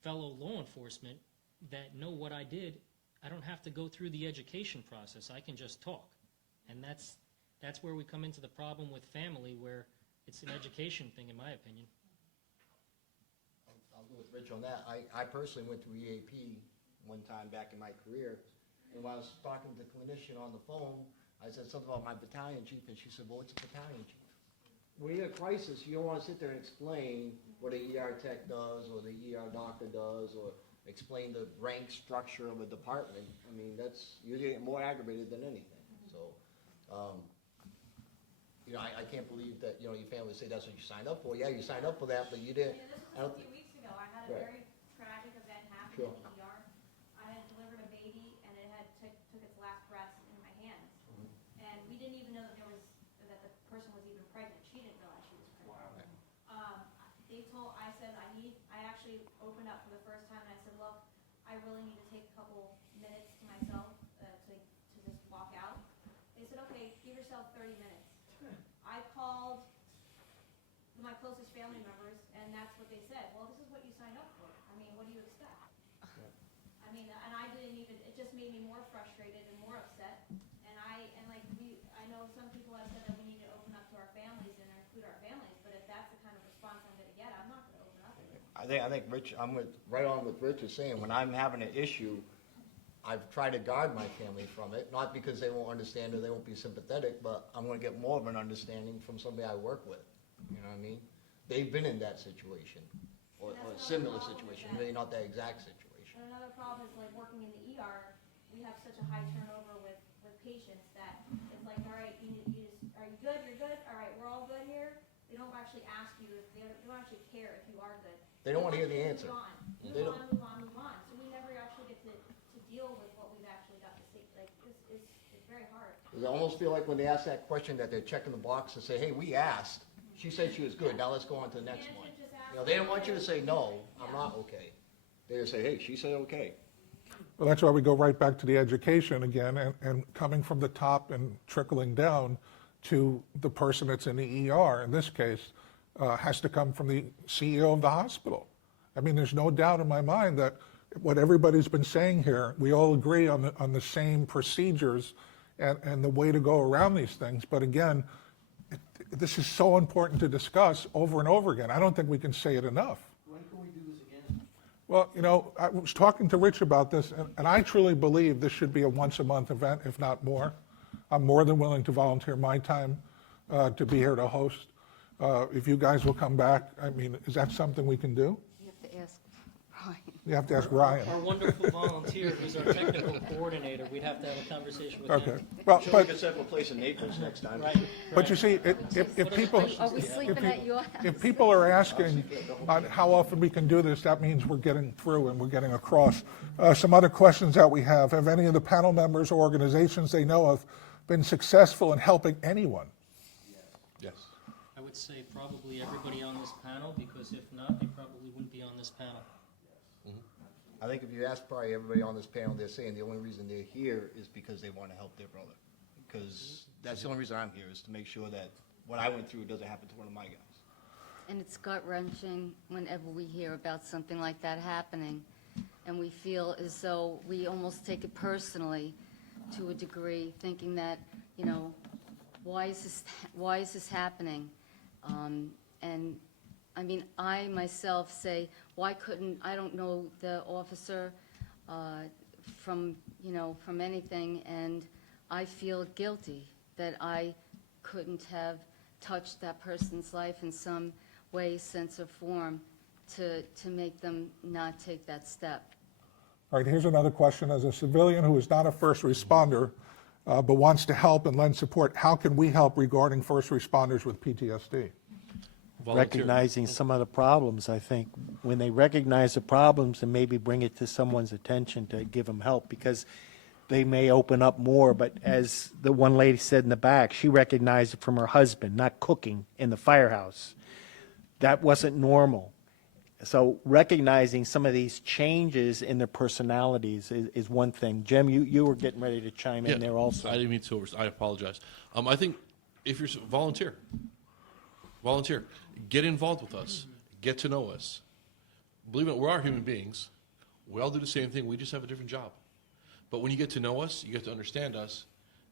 fellow law enforcement that know what I did, I don't have to go through the education process. I can just talk. And that's where we come into the problem with family, where it's an education thing, in my opinion. I'll go with Rich on that. I personally went through EAP one time back in my career, and when I was talking to the clinician on the phone, I said something about my battalion chief, and she said, well, what's a battalion chief? When you're in a crisis, you don't want to sit there and explain what a ER tech does, or the ER doctor does, or explain the rank structure of a department. I mean, you're getting more aggravated than anything. So, I can't believe that, your family say that's what you signed up for. Yeah, you signed up for that, but you didn't. Yeah, this was a few weeks ago. I had a Right. very tragic event happen Sure. in the ER. I had delivered a baby, and it had took its last breaths in my hands. And we didn't even know that the person was even pregnant. She didn't realize she was pregnant. I actually opened up for the first time, and I said, look, I really need to take a couple minutes to myself to just walk out. They said, okay, give yourself 30 minutes. I called my closest family members, and that's what they said. Well, this is what you signed up for. I mean, what do you expect? I mean, and I didn't even, it just made me more frustrated and more upset. I think Rich, right on with Rich is saying, when I'm having an issue, I've tried to guard my family from it, not because they won't understand or they won't be sympathetic, but I'm gonna get more of an understanding from somebody I work with, you know what I mean? They've been in that situation, or a similar situation, maybe not that exact situation. And another problem is like working in the ER, we have such a high turnover with patients that it's like, all right, are you good, you're good, all right, we're all good here. They don't actually ask you, they don't actually care if you are good. They don't wanna hear the answer. Move They on, don't- move on. So we never actually get to deal with what we've actually got to say, like, it's very hard. I almost feel like when they ask that question that they're checking the box and say, hey, we asked, she said she was good, now let's go on to the next one. You know, they don't want you to say, no, I'm not okay. They just say, hey, she said okay. Well, that's why we go right back to the education again, and coming from the top and trickling down to the person that's in the ER, in this case, has to come from the CEO of the hospital. I mean, there's no doubt in my mind that what everybody's been saying here, we all agree on the same procedures and the way to go around these things. But again, this is so important to discuss over and over again. I don't think we can say it enough. When can we do this again? Well, you know, I was talking to Rich about this, and I truly believe this should be a once-a-month event, if not more. I'm more than willing to volunteer my time to be here to host. If you guys will come back, I mean, is that something we can do? You have to ask Ryan. You have to ask Ryan. Our wonderful volunteer, who's our technical coordinator, we'd have to have a conversation with him. Okay. Well, Sure, we but could set up a place in Naples next time. Right. But you see, if people, Are we sleeping at your house? if people are asking on how often we can do this, that means we're getting through and we're getting across. Some other questions that we have any of the panel members or organizations they know of been successful in helping anyone? Yes. I would say probably everybody on this panel, because if not, they probably wouldn't be on this panel. I think if you ask probably everybody on this panel, they're saying the only reason they're here is because they want to help their brother. Because that's the only reason I'm here, is to make sure that what I went through doesn't happen to one of my guys. And it's gut-wrenching whenever we hear about something like that happening, and we feel as though we almost take it personally to a degree, thinking that, you know, why is this happening? And I mean, I myself say, why couldn't, I don't know the officer from anything, and I feel guilty that I couldn't have touched that person's life in some way, sense, or form to make them not take that step. All right, here's another question. As a civilian who is not a first responder, but wants to help and lend support, how can we help regarding first responders with PTSD? Volunteer. Recognizing some of the problems, I think, when they recognize the problems and maybe bring it to someone's attention to give them help, because they may open up more. But as the one lady said in the back, she recognized it from her husband, not cooking in the firehouse. That wasn't normal. So recognizing some of these changes in their personalities is one thing. Jim, you were getting ready to chime in there also. I didn't mean to I apologize. I think if you're volunteer, get involved with us, get to know us. Believe it, we are human beings. We all do the same thing. We just have a different job. But when you get to know us, you get to understand us,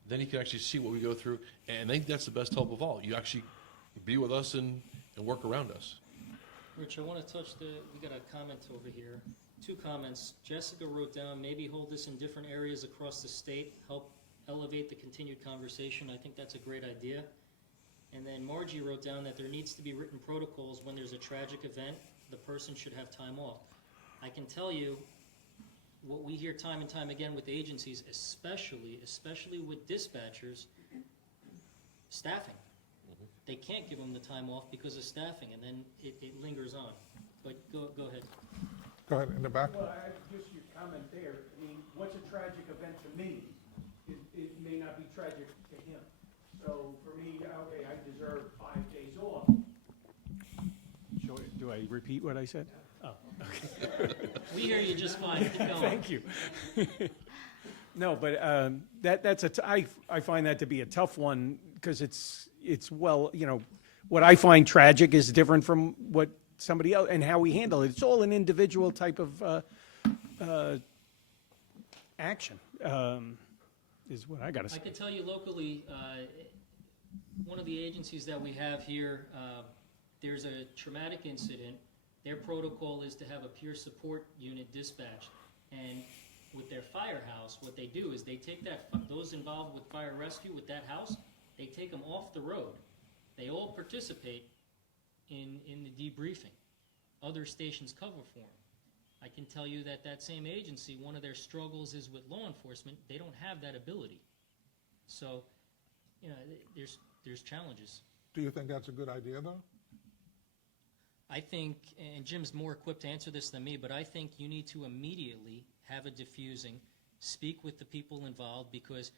then you can actually see what we go through. And I think that's the best help of all. You actually be with us and work around us. Rich, I want to touch we got a comment over here. 2 comments. Jessica wrote down, maybe hold this in different areas across the state, help elevate the continued conversation. I think that's a great idea. And then Margie wrote down that there needs to be written protocols when there's a tragic event, the person should have time off. I can tell you what we hear time and time again with agencies, especially with dispatchers, staffing. They can't give them the time off because of staffing, and then it lingers on. But go ahead. Go ahead, in the back. Well, just your comment there, I mean, what's a tragic event to me, it may not be tragic to him. So for me, okay, I deserve 5 days off. Do I repeat what I said? Oh, okay. We hear you just fine. Keep going. Thank you. No, but I find that to be a tough one, because it's well, you know, what I find tragic is different from what somebody else, and how we handle it. It's all an individual type of action, is what I got to say. I can tell you locally, one of the agencies that we have here, there's a traumatic incident their protocol is to have a peer support unit dispatched. And with their firehouse, what they do is they take those involved with fire rescue with that house, they take them off the road. They all participate in the debriefing. Other stations cover for them. I can tell you that that same agency, one of their struggles is with law enforcement. They don't have that ability. So, you know, there's challenges. Do you think that's a good idea, though? I think, and Jim's more equipped to answer this than me, but I think you need to immediately have a diffusing, speak with the people involved, because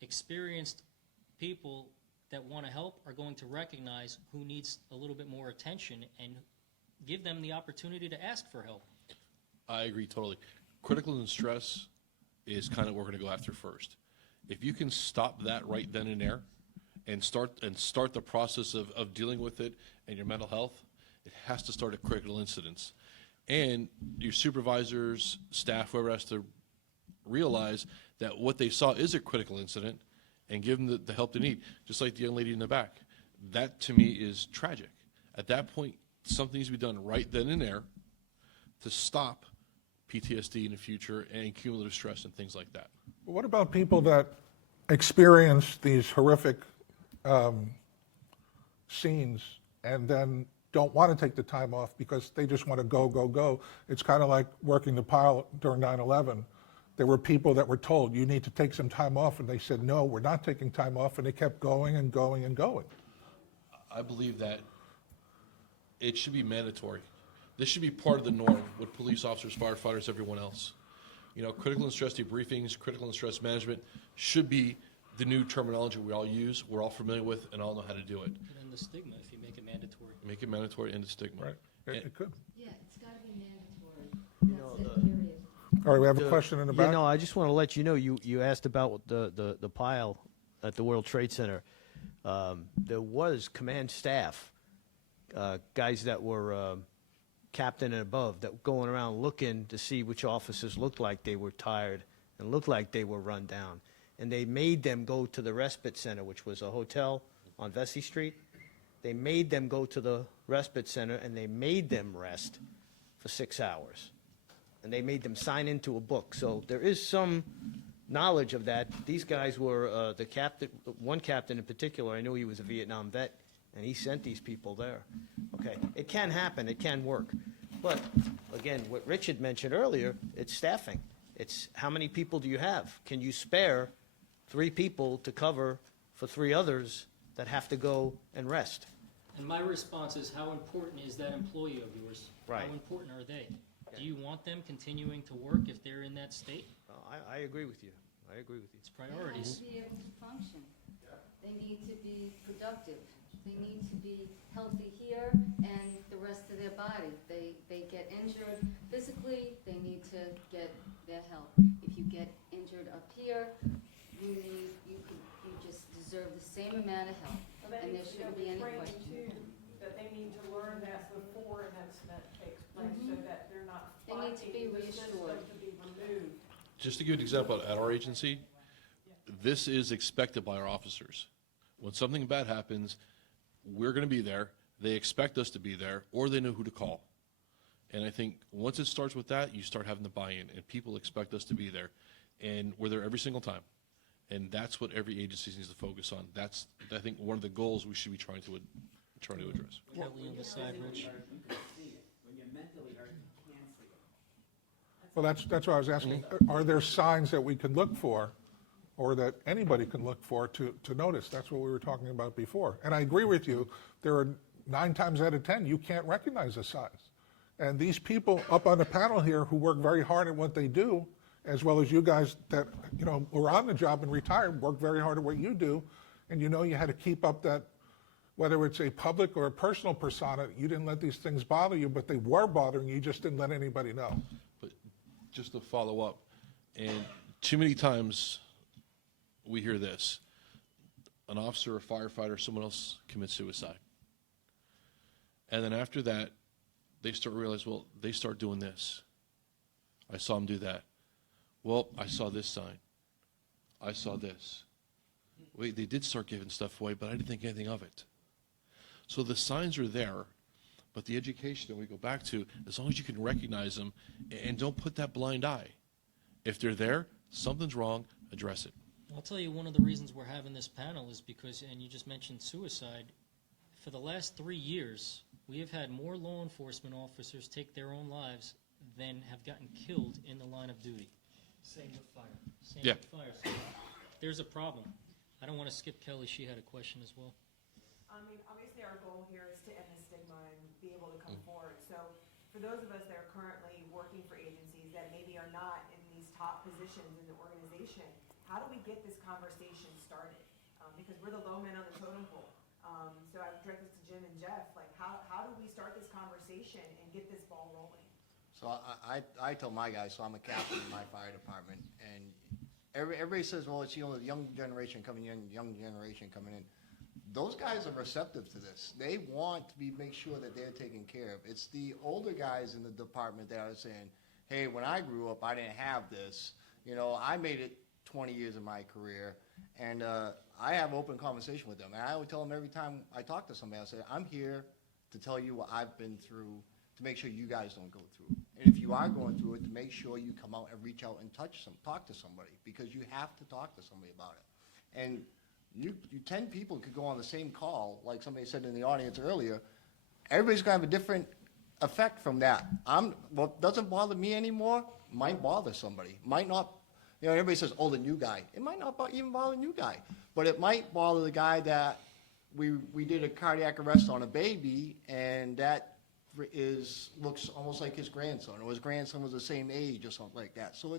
experienced people that want to help are going to recognize who needs a little bit more attention and give them the opportunity to ask for help. I agree totally. Critical and stress is kind of what we're going to go after first. If you can stop that right then and there and start the process of dealing with it and your mental health, it has to start at critical incidents. And your supervisors, staff, whoever has to realize that what they saw is a critical incident and give them the help they need, just like the young lady in the back. That, to me, is tragic. At that point, something needs to be done right then and there to stop PTSD in the future and cumulative stress and things like that. But what about people that experience these horrific scenes and then don't want to take the time off because they just want to go, go, go? It's kind of like working the pile during 9/11. There were people that were told, you need to take some time off, and they said, no, we're not taking time off, and they kept going and going and going. I believe that it should be mandatory. This should be part of the norm with police officers, firefighters, everyone else. You know, critical and stress debriefings, critical and stress management should be the new terminology we all use, we're all familiar with, and all know how to do it. Put in the stigma if you make it mandatory. Make it mandatory and the stigma. Right? It could. Yeah, it's got to be mandatory. That's it, period. All right, we have a question in the back. Yeah, no, I just want to let you know, you asked about the pile at the World Trade Center. There was command staff, guys that were captain and above, that were going around looking to see which officers looked like they were tired and looked like they were run down. And they made them go to the respite center, which was a hotel on Vesey Street. They made them go to the respite center, and they made them rest for 6 hours. And they made them sign into a book. So there is some knowledge of that. These guys were the captain, one captain in particular, I knew he was a Vietnam vet, and he sent these people there. Okay, it can happen, it can work. But again, what Richard mentioned earlier, it's staffing. It's how many people do you have? Can you spare 3 people to cover for 3 others that have to go and rest? And my response is, how important is that employee of yours? Right. How important are they? Do you want them continuing to work if they're in that state? I agree with you. I agree with you. It's priorities. They have to be able to function. They need to be productive. They need to be healthy here and the rest of their body. They get injured physically, they need to get their help. If you get injured up here, you just deserve the same amount of help. Well, that And there needs to shouldn't be be any training question. too, that they need to learn that before an incident takes place, so that they're not They need to be fighting the system reassured. to be removed. Just to give you an example, at our agency, this is expected by our officers. When something bad happens, we're going to be there, they expect us to be there, or they know who to call. And I think once it starts with that, you start having the buy-in, and people expect us to be there. And we're there every single time. And that's what every agency needs to focus on. That's, I think, one of the goals we should be trying to address. Kelly on the side, Rich. You can see it. When you're mentally hurt, you can't see it. Well, that's what I was asking. Are there signs that we can look for, or that anybody can look for to notice? That's what we were talking about before. And I agree with you. There are 9 times out of 10, you can't recognize the signs. And these people up on the panel here who work very hard at what they do, as well as you guys that, you know, were on the job and retired, work very hard at what you do, and you know you had to keep up that, whether it's a public or a personal persona, you didn't let these things bother you, but they were bothering you, just didn't let anybody know. But just to follow up, and too many times we hear this, an officer, a firefighter, someone else commits suicide. And then after that, they start to realize, well, they start doing this. I saw them do that. Well, I saw this sign. I saw this. Wait, they did start giving stuff away, but I didn't think anything of it. So the signs are there, But the education that we go back to, as long as you can recognize them and don't put that blind eye. If they're there, something's wrong, address it. I'll tell you, one of the reasons we're having this panel is because, and you just mentioned suicide, for the last 3 years, we have had more law enforcement officers take their own lives than have gotten killed in the line of duty. Same with fire. Same Yeah. with fire. So there's a problem. I don't want to skip Kelly. She had a question as well. I mean, obviously our goal here is to end the stigma and be able to come forward. So for those of us that are currently working for agencies that maybe are not in these top positions in the organization, how do we get this conversation started? Because we're the low men on the totem pole. So I would direct this to Jim and Jeff, like how do we start this conversation and get this ball rolling? So I tell my guys, so I'm a captain in my fire department, and everybody says, well, it's, you know, the young generation coming in, young generation coming in. Those guys are receptive to this. They want to make sure that they're taken care of. It's the older guys in the department that are saying, hey, when I grew up, I didn't have this. You know, I made it 20 years of my career, and I have open conversation with them. And I would tell them every time I talk to somebody, I say, I'm here to tell you what I've been through, to make sure you guys don't go through it. And if you are going through it, to make sure you come out and reach out and talk to somebody, because you have to talk to somebody about it. And you 10 people could go on the same call, like somebody said in the audience earlier. Everybody's gonna have a different effect from that. What doesn't bother me anymore might bother somebody. Might not, you know, everybody says, oh, the new guy. It might not even bother the new guy, but it might bother the guy that we did a cardiac arrest on a baby, and that looks almost like his grandson, or his grandson was the same age or something like that. So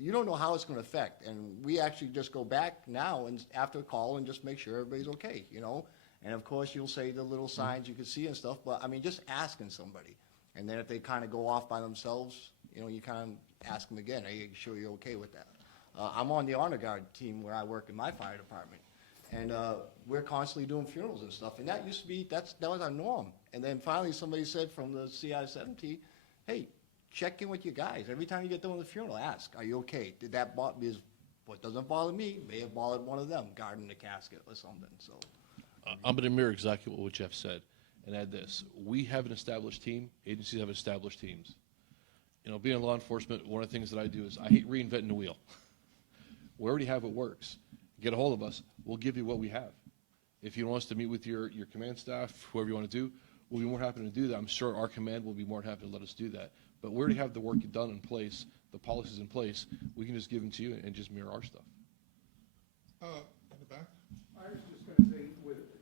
you don't know how it's gonna affect, and we actually just go back now and after a call and just make sure everybody's okay, you know? And of course, you'll say the little signs you can see and stuff, but I mean, just asking somebody. And then if they kind of go off by themselves, you know, you kind of ask them again, are you sure you're okay with that? I'm on the honor guard team where I work in my fire department. And we're constantly doing funerals and stuff. And that used to be, that was our norm. And then finally somebody said from the CI-70, hey, check in with your guys. Every time you get done with the funeral, ask, are you okay? Did that bother me? What doesn't bother me may have bothered one of them, guarding the casket or something, so. I'm going to mirror exactly what Jeff said and add this. We have an established team. Agencies have established teams. You know, being in law enforcement, one of the things that I do is I hate reinventing the wheel. We already have what works. Get a hold of us. We'll give you what we have. If you want us to meet with your command staff, whoever you want to do, we'll be more happy to do that. I'm sure our command will be more than happy to let us do that. But we already have the work done in place, the policies in place. We can just give them to you and just mirror our stuff. In the back? I was just gonna say,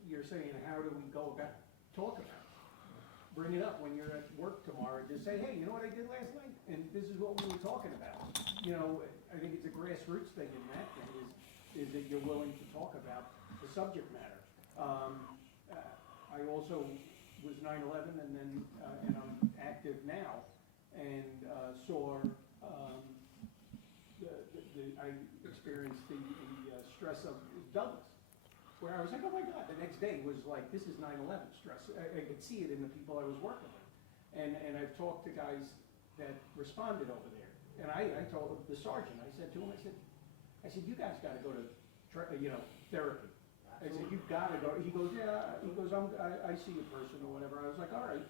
you're saying, how do we go about, talk about it? Bring it up when you're at work tomorrow, just say, hey, you know what I did last night? And this is what we were talking about. You know, I think it's a grassroots thing in that thing, is that you're willing to talk about the subject matter. I also was 9/11 and I'm active now, and saw, I experienced the stress of Douglas, where I was like, oh my God, the next day was like, this is 9/11 stress. I could see it in the people I was working with. And I've talked to guys that responded over there. And I told the sergeant, I said to him, I said, you guys gotta go to, therapy. I said, you've gotta go. He goes, yeah, I see a person or whatever. I was like, all right.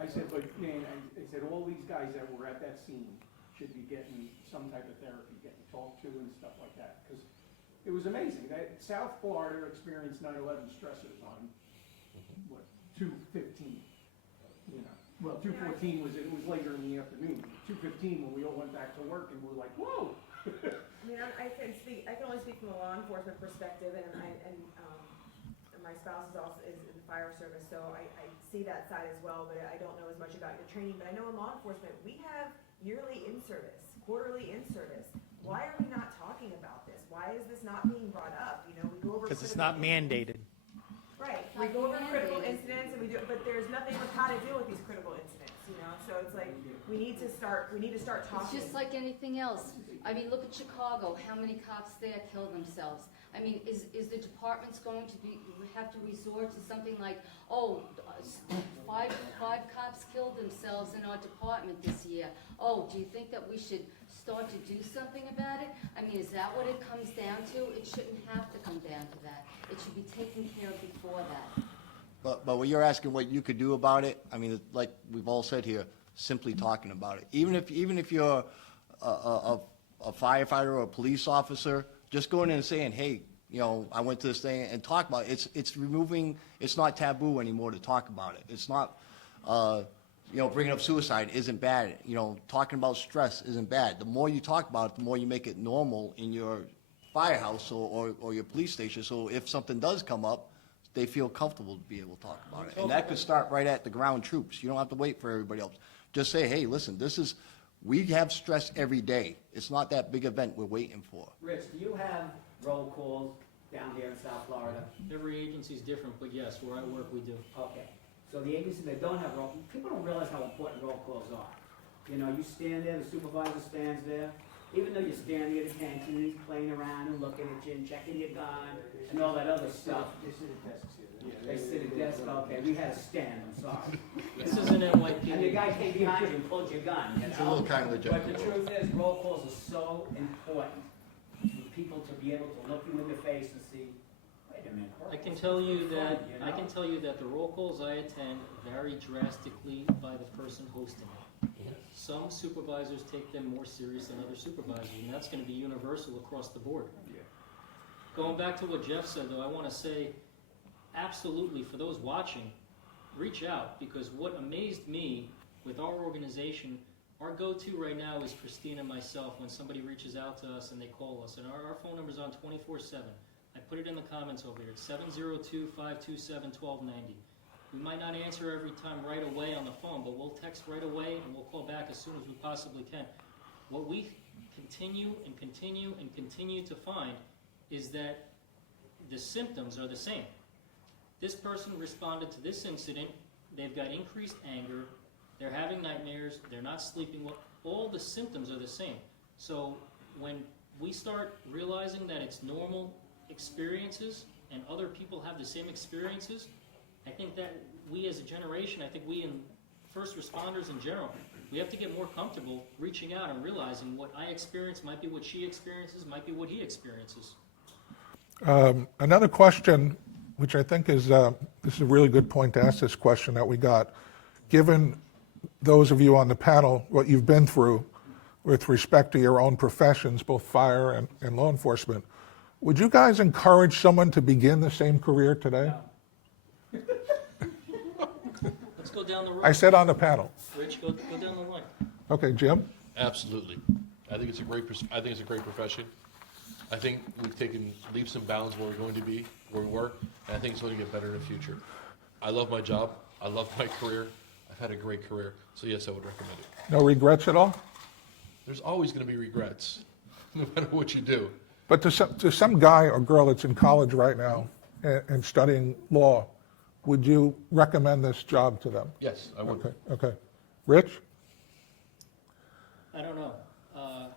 I said, but man, I said, all these guys that were at that scene should be getting some type of therapy, getting talked to and stuff like that. Because it was amazing. That South Florida experienced 9/11 stressors on, 2/15, you know. Well, 2/14 it was later in the afternoon. 2/15 when we all went back to work and we're like, whoa. I mean, I can only speak from a law enforcement perspective, and my spouse is in the fire service, so I see that side as well, but I don't know as much about your training. But I know in law enforcement, we have yearly in-service, quarterly in-service. Why are we not talking about this? Why is this not being brought up? You know, we go over. Because it's not mandated. Right, we go over critical incidents, and but there's nothing with how to deal with these critical incidents, you know? So it's like, we need to start talking. It's just like anything else. I mean, look at Chicago, how many cops there kill themselves? I mean, is the department's going to have to resort to something like, five cops killed themselves in our department this year. Oh, do you think that we should start to do something about it? I mean, is that what it comes down to? It shouldn't have to come down to that. It should be taken care of before that. But what you're asking what you could do about it, I mean, like we've all said here, simply talking about it. Even if you're a firefighter or a police officer, just going in and saying, hey, I went to this thing and talk about it. It's removing, it's not taboo anymore to talk about it. It's not, bringing up suicide isn't bad. Talking about stress isn't bad. The more you talk about it, the more you make it normal in your firehouse or your police station. So if something does come up, they feel comfortable to be able to talk about it. And that could start right at the ground troops. You don't have to wait for everybody else. Just say, hey, listen, we have stress every day. It's not that big event we're waiting for. Rich, do you have roll calls down there in South Florida? Every agency's different, but yes, where I work, we do. Okay, so the agencies that don't have roll, people don't realize how important roll calls are. You stand there, the supervisor stands there, even though you're standing at attention, he's playing around and looking at you and checking your gun and all that other stuff. They sit at desks here. They sit at desks, okay, we had to stand, I'm sorry. This is an NYPD. And the guy came behind you and pulled your gun, It's a little kind of But the truth is, roll calls are so important for people to be able to look you in the face and see, wait a minute. I can tell you that, You know? I can tell you that the roll calls I attend vary drastically by the person hosting it. Some supervisors take them more serious than other supervisors, and that's gonna be universal across the board. Going back to what Jeff said, though, I wanna say, absolutely, for those watching, reach out, because what amazed me with our organization, our go-to right now is Christine and myself when somebody reaches out to us and they call us, and our phone number's on 24/7. I put it in the comments over here, it's 702-527-1290. We might not answer every time right away on the phone, but we'll text right away and we'll call back as soon as we possibly can. What we continue and continue and continue to find is that the symptoms are the same. This person responded to this incident, they've got increased anger, they're having nightmares, they're not sleeping well, all the symptoms are the same. So when we start realizing that it's normal experiences and other people have the same experiences, I think that we as a generation, I think we in first responders in general, we have to get more comfortable reaching out and realizing what I experience might be what she experiences, might be what he experiences. Another question, which I think is, this is a really good point to ask this question that we got. Given those of you on the panel, what you've been through with respect to your own professions, both fire and law enforcement, would you guys encourage someone to begin the same career today? Let's go down the road. I said on the panel. Rich, go down the line. Okay, Jim? Absolutely. I think it's a great profession. I think we've taken leaps and bounds where we're going to be, where we were, and I think it's going to get better in the future. I love my job. I love my career. I've had a great career. So yes, I would recommend it. No regrets at all? There's always going to be regrets, no matter what you do. But to some guy or girl that's in college right now and studying law, would you recommend this job to them? Yes, I would. Okay. Rich? I don't know. A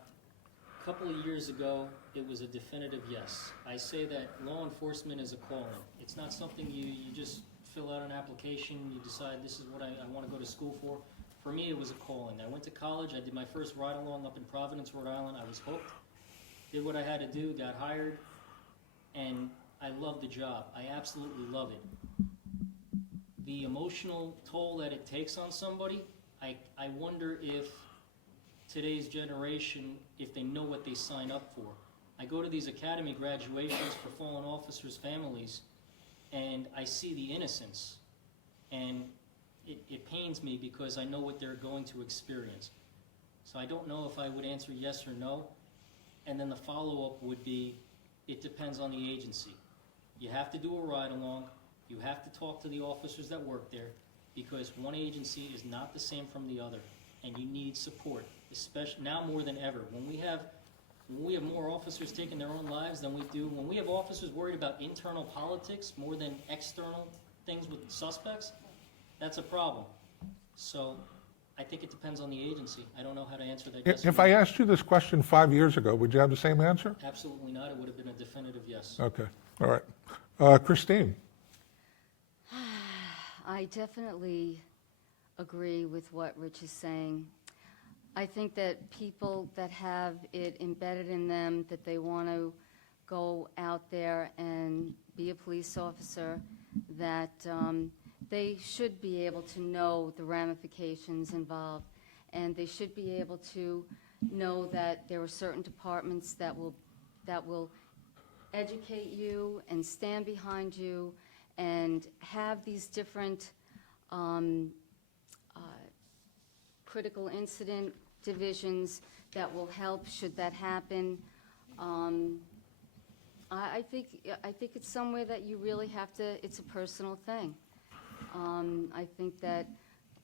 couple of years ago, it was a definitive yes. I say that law enforcement is a calling. It's not something you just fill out an application, you decide this is what I want to go to school for. For me, it was a calling. I went to college, I did my first ride-along up in Providence, Rhode Island. I was hooked, did what I had to do, got hired, and I love the job. I absolutely love it. The emotional toll that it takes on somebody, I wonder if today's generation, if they know what they sign up for. I go to these academy graduations for fallen officers' families, and I see the innocence, and it pains me because I know what they're going to experience. So I don't know if I would answer yes or no, and then the follow-up would be, it depends on the agency. You have to do a ride-along, you have to talk to the officers that work there, because one agency is not the same from the other, and you need support, especially now more than ever. When we have more officers taking their own lives than we do, when we have officers worried about internal politics more than external things with suspects, that's a problem. So I think it depends on the agency. I don't know how to answer that yes or If no. I asked you this question 5 years ago, would you have the same answer? Absolutely not. It would have been a definitive yes. Okay, all right. Christine? I definitely agree with what Rich is saying. I think that people that have it embedded in them that they want to go out there and be a police officer, that they should be able to know the ramifications involved, and they should be able to know that there are certain departments that will educate you and stand behind you and have these different critical incident divisions that will help should that happen. I think it's somewhere that you really have to, it's a personal thing. I think that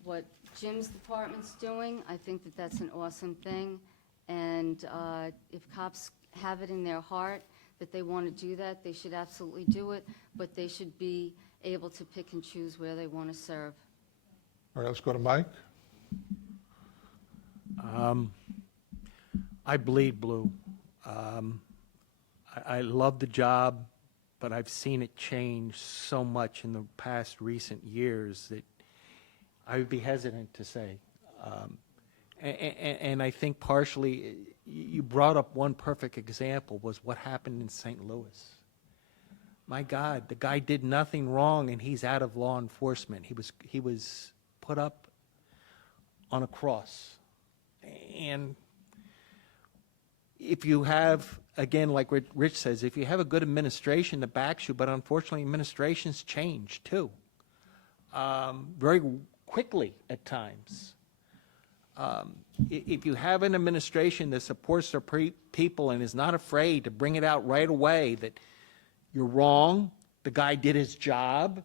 what Jim's department's doing, I think that that's an awesome thing. And if cops have it in their heart that they want to do that, they should absolutely do it, but they should be able to pick and choose where they want to serve. All right, let's go to Mike. I bleed blue. I love the job, but I've seen it change so much in the past recent years that I would be hesitant to say. And I think partially, you brought up one perfect example was what happened in St. Louis. My God, the guy did nothing wrong and he's out of law enforcement. He was put up on a cross. And if you have, again, like Rich says, if you have a good administration that backs you, but unfortunately administrations change too, very quickly at times. If you have an administration that supports their people and is not afraid to bring it out right away that you're wrong, the guy did his job,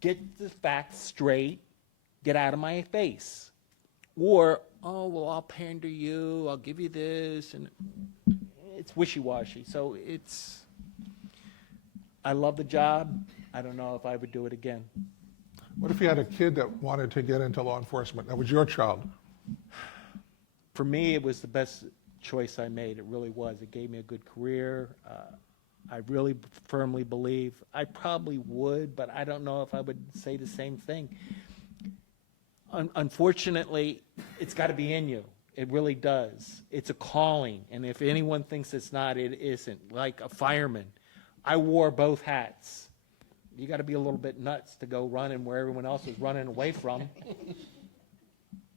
get the facts straight, get out of my face. Or, oh, well, I'll pander you, I'll give you this, and it's wishy-washy. So I love the job. I don't know if I would do it again. What if you had a kid that wanted to get into law enforcement? That was your child. For me, it was the best choice I made. It really was. It gave me a good career. I really firmly believe I probably would, but I don't know if I would say the same thing. Unfortunately, it's got to be in you. It really does. It's a calling, and if anyone thinks it's not, it isn't. Like a fireman, I wore both hats. You got to be a little bit nuts to go running where everyone else is running away from.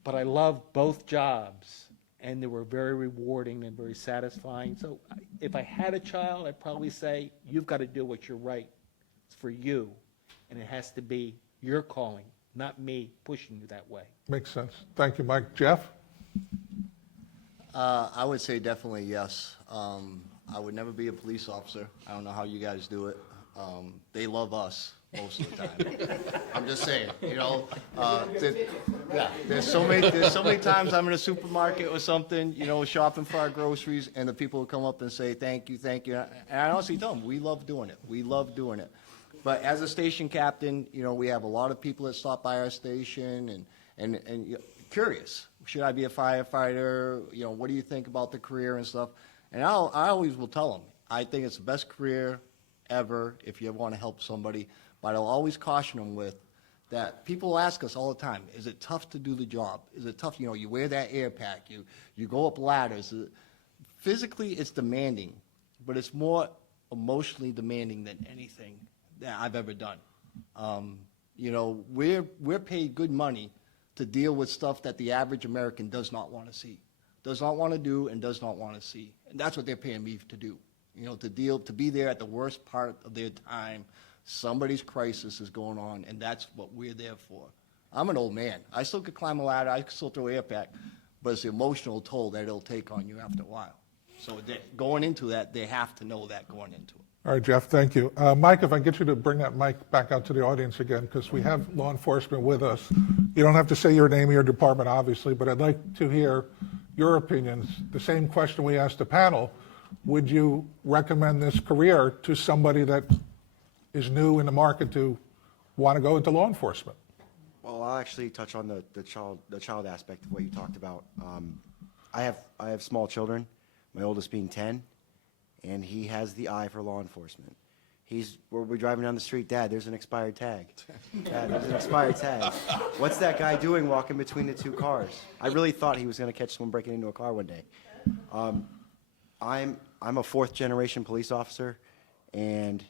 But I loved both jobs, and they were very rewarding and very satisfying. So if I had a child, I'd probably say, you've got to do what you're right. It's for you, and it has to be your calling, not me pushing you that way. Makes sense. Thank you, Mike. Jeff? I would say definitely yes. I would never be a police officer. I don't know how you guys do it. They love us most of the time. I'm just saying, you know. There's so many times I'm in a supermarket or something, you know, shopping for our groceries, and the people will come up and say thank you, and I honestly tell them we love doing it. We love doing it. But as a station captain, you know, we have a lot of people that stop by our station and curious. Should I be a firefighter? You know, what do you think about the career and stuff? And I always will tell them, I think it's the best career ever if you ever want to help somebody. But I'll always caution them with that. People ask us all the time, is it tough to do the job? Is it tough? You know, you wear that air pack, you go up ladders. Physically, it's demanding, but it's more emotionally demanding than anything that I've ever done. You know, we're paid good money to deal with stuff that the average American does not want to see, does not want to do, and does not want to see. And that's what they're paying me to do. You know, to be there at the worst part of their time. Somebody's crisis is going on, and that's what we're there for. I'm an old man. I still could climb a ladder. I could still throw air pack, but it's the emotional toll that it'll take on you after a while. So going into that, they have to know that going into it. All right, Jeff, thank you. Mike, if I can get you to bring that mic back out to the audience again, because we have law enforcement with us. You don't have to say your name or your department, obviously, but I'd like to hear your opinions. The same question we asked the panel, would you recommend this career to somebody that is new in the market to want to go into law enforcement? Well, I'll actually touch on the child aspect of what you talked about. I have small children, my oldest being 10, and he has the eye for law enforcement. We're driving down the street, Dad, there's an expired tag. Dad, there's an expired tag. What's that guy doing walking between the two cars? I really thought he was going to catch someone breaking into a car one day. I'm a fourth generation police officer, and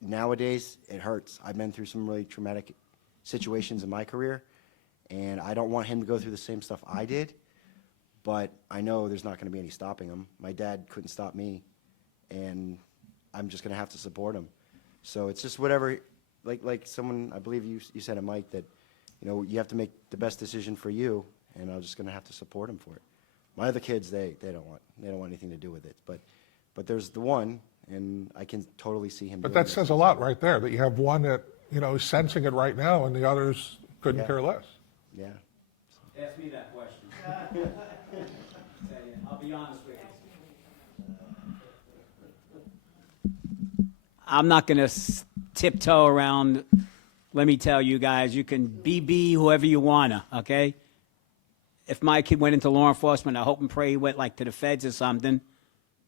nowadays, it hurts. I've been through some really traumatic situations in my career, and I don't want him to go through the same stuff I did, but I know there's not going to be any stopping him. My dad couldn't stop me, and I'm just going to have to support him. So it's just whatever, like someone, I believe you said it, Mike, that, you know, you have to make the best decision for you, and I'm just going to have to support him for it. My other kids, they don't want anything to do with it, but there's the one, and I can totally see him But doing that this. says a lot right there, that you have one that, you know, is sensing it right now and the others couldn't Yeah. care less. Yeah. Ask me that question. Tell you, I'll be honest with you. I'm not going to tiptoe around. Let me tell you guys, you can be whoever you want to, okay? If my kid went into law enforcement, I hope and pray he went like to the feds or something.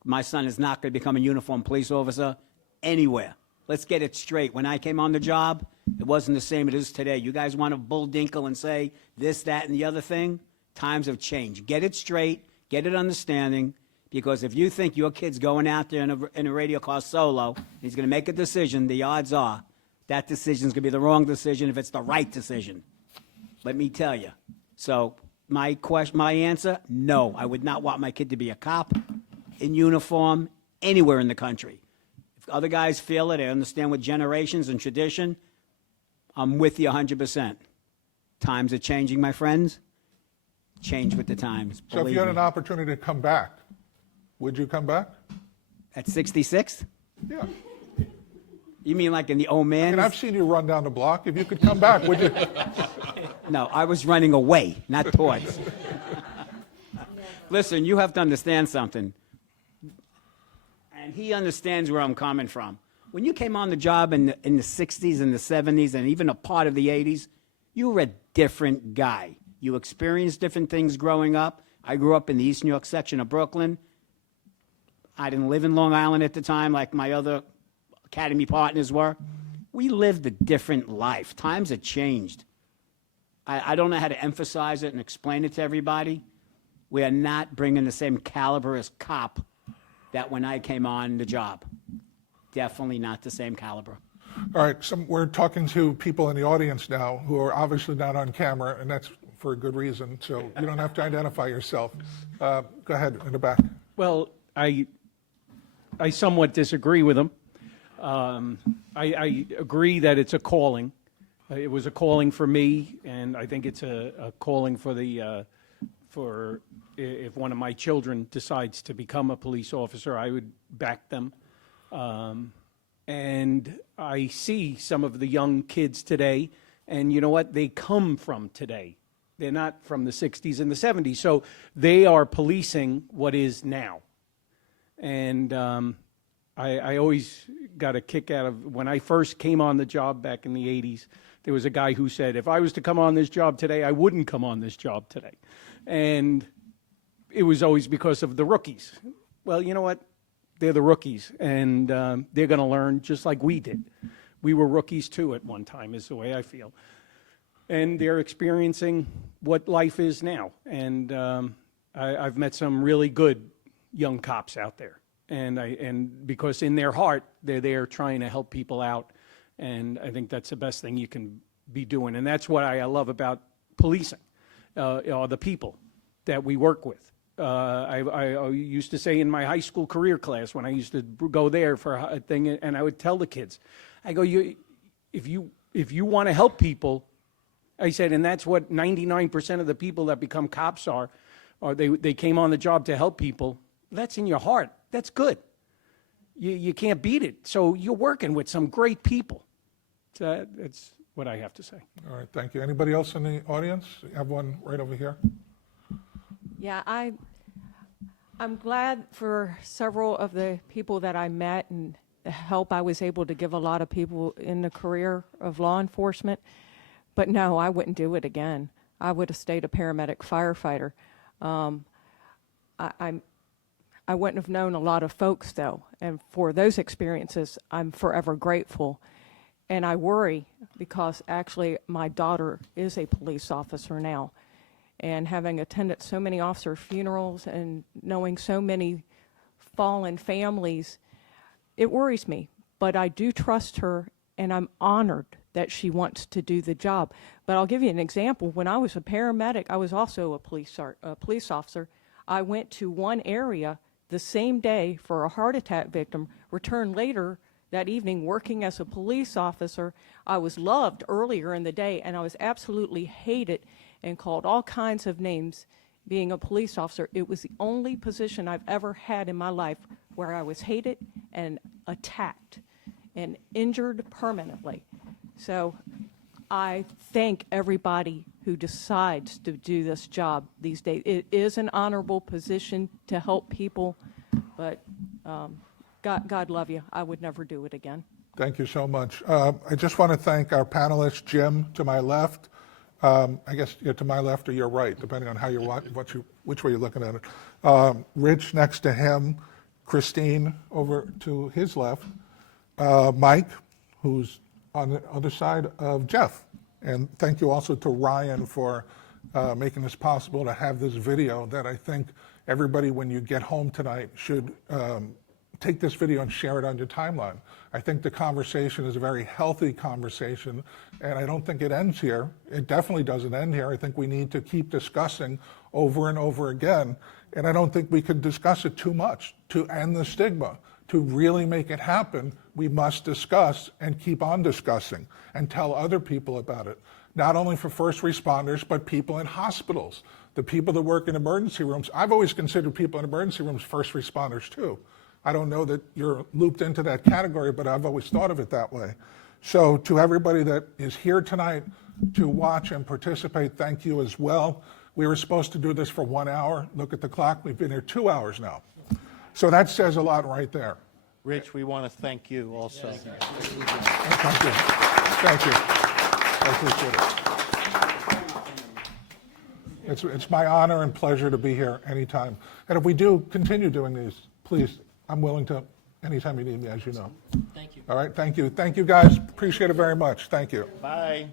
My son is not going to become a uniformed police officer anywhere. Let's get it straight. When I came on the job, it wasn't the same it is today. You guys want to bull dinkle and say this, that, and the other thing? Times have changed. Get it straight, get it understanding, because if you think your kid's going out there in a radio car solo, and he's going to make a decision, the odds are that decision's going to be the wrong decision if it's the right decision. Let me tell you. So my answer, no, I would not want my kid to be a cop in uniform anywhere in the country. If other guys feel it, I understand with generations and tradition, I'm with you 100%. Times are changing, my friends. Change with the times. So if believe you had me. an opportunity to come back, would you come back? At 66? Yeah. You mean like in the old man? And I've seen you run down the block. If you could come back, would you? No, I was running away, not towards. Listen, you have to understand something. And he understands where I'm coming from. When you came on the job in the 60s and the 70s and even a part of the 80s, you were a different guy. You experienced different things growing up. I grew up in the East New York section of Brooklyn. I didn't live in Long Island at the time like my other academy partners were. We lived a different life. Times had changed. I don't know how to emphasize it and explain it to everybody. We are not bringing the same caliber as cop that when I came on the job. Definitely not the same caliber. All right, we're talking to people in the audience now who are obviously not on camera, and that's for a good reason, so you don't have to identify yourself. Go ahead, in the back. Well, I somewhat disagree with him. I agree that it's a calling. It was a calling for me, and I think it's a calling for if one of my children decides to become a police officer, I would back them. And I see some of the young kids today, and you know what? They come from today. They're not from the 60s and the 70s. So they are policing what is now. And I always got a kick out of when I first came on the job back in the 80s. There was a guy who said, if I was to come on this job today, I wouldn't come on this job today. And it was always because of the rookies. Well, you know what? They're the rookies, and they're going to learn just like we did. We were rookies, too, at one time, is the way I feel. And they're experiencing what life is now. And I've met some really good young cops out there. And because in their heart, they're there trying to help people out. And I think that's the best thing you can be doing. And that's what I love about policing, the people that we work with. I used to say in my high school career class when I used to go there for a thing, and I would tell the kids, I go, if you want to help people, I said, and that's what 99% of the people that become cops are they came on the job to help people. That's in your heart. That's good. You can't beat it. So you're working with some great people. So that's what I have to say. All right, thank you. Anybody else in the audience? You have one right over here. Yeah, I'm glad for several of the people that I met and the help I was able to give a lot of people in the career of law enforcement. But no, I wouldn't do it again. I would have stayed a paramedic firefighter. I wouldn't have known a lot of folks, though, and for those experiences, I'm forever grateful. And I worry because actually my daughter is a police officer now, and having attended so many officer funerals and knowing so many fallen families, it worries me but I do trust her, and I'm honored that she wants to do the job. But I'll give you an example. When I was a paramedic, I was also a police officer. I went to one area the same day for a heart attack victim, returned later that evening working as a police officer. I was loved earlier in the day, and I was absolutely hated and called all kinds of names being a police officer. It was the only position I've ever had in my life where I was hated and attacked and injured permanently. So I thank everybody who decides to do this job these days. It is an honorable position to help people, but God love you. I would never do it again. Thank you so much. I just want to thank our panelists, Jim to my left, I guess to my left or your right, depending on how you which way you're looking at it. Rich next to him, Christine over to his left, Mike, who's on the other side of Jeff. And thank you also to Ryan for making this possible to have this video that I think everybody, when you get home tonight, should take this video and share it on your timeline. I think the conversation is a very healthy conversation, and I don't think it ends here. It definitely doesn't end here. I think we need to keep discussing over and over again, and I don't think we could discuss it too much. To end the stigma, to really make it happen, we must discuss and keep on discussing and tell other people about it. Not only for first responders, but people in hospitals, the people that work in emergency rooms. I've always considered people in emergency rooms first responders too. I don't know that you're looped into that category, but I've always thought of it that way. So to everybody that is here tonight to watch and participate, thank you as well. We were supposed to do this for 1 hour. Look at the clock, we've been here 2 hours now. So that says a lot right there. Rich, we want to thank you also. Thank you. Thank you. I appreciate it. It's my honor and pleasure to be here anytime. And if we do continue doing these, please, I'm willing to, anytime you need me, as you know. Thank you. All right, thank you. Thank you, guys. Appreciate it very much. Thank you. Bye.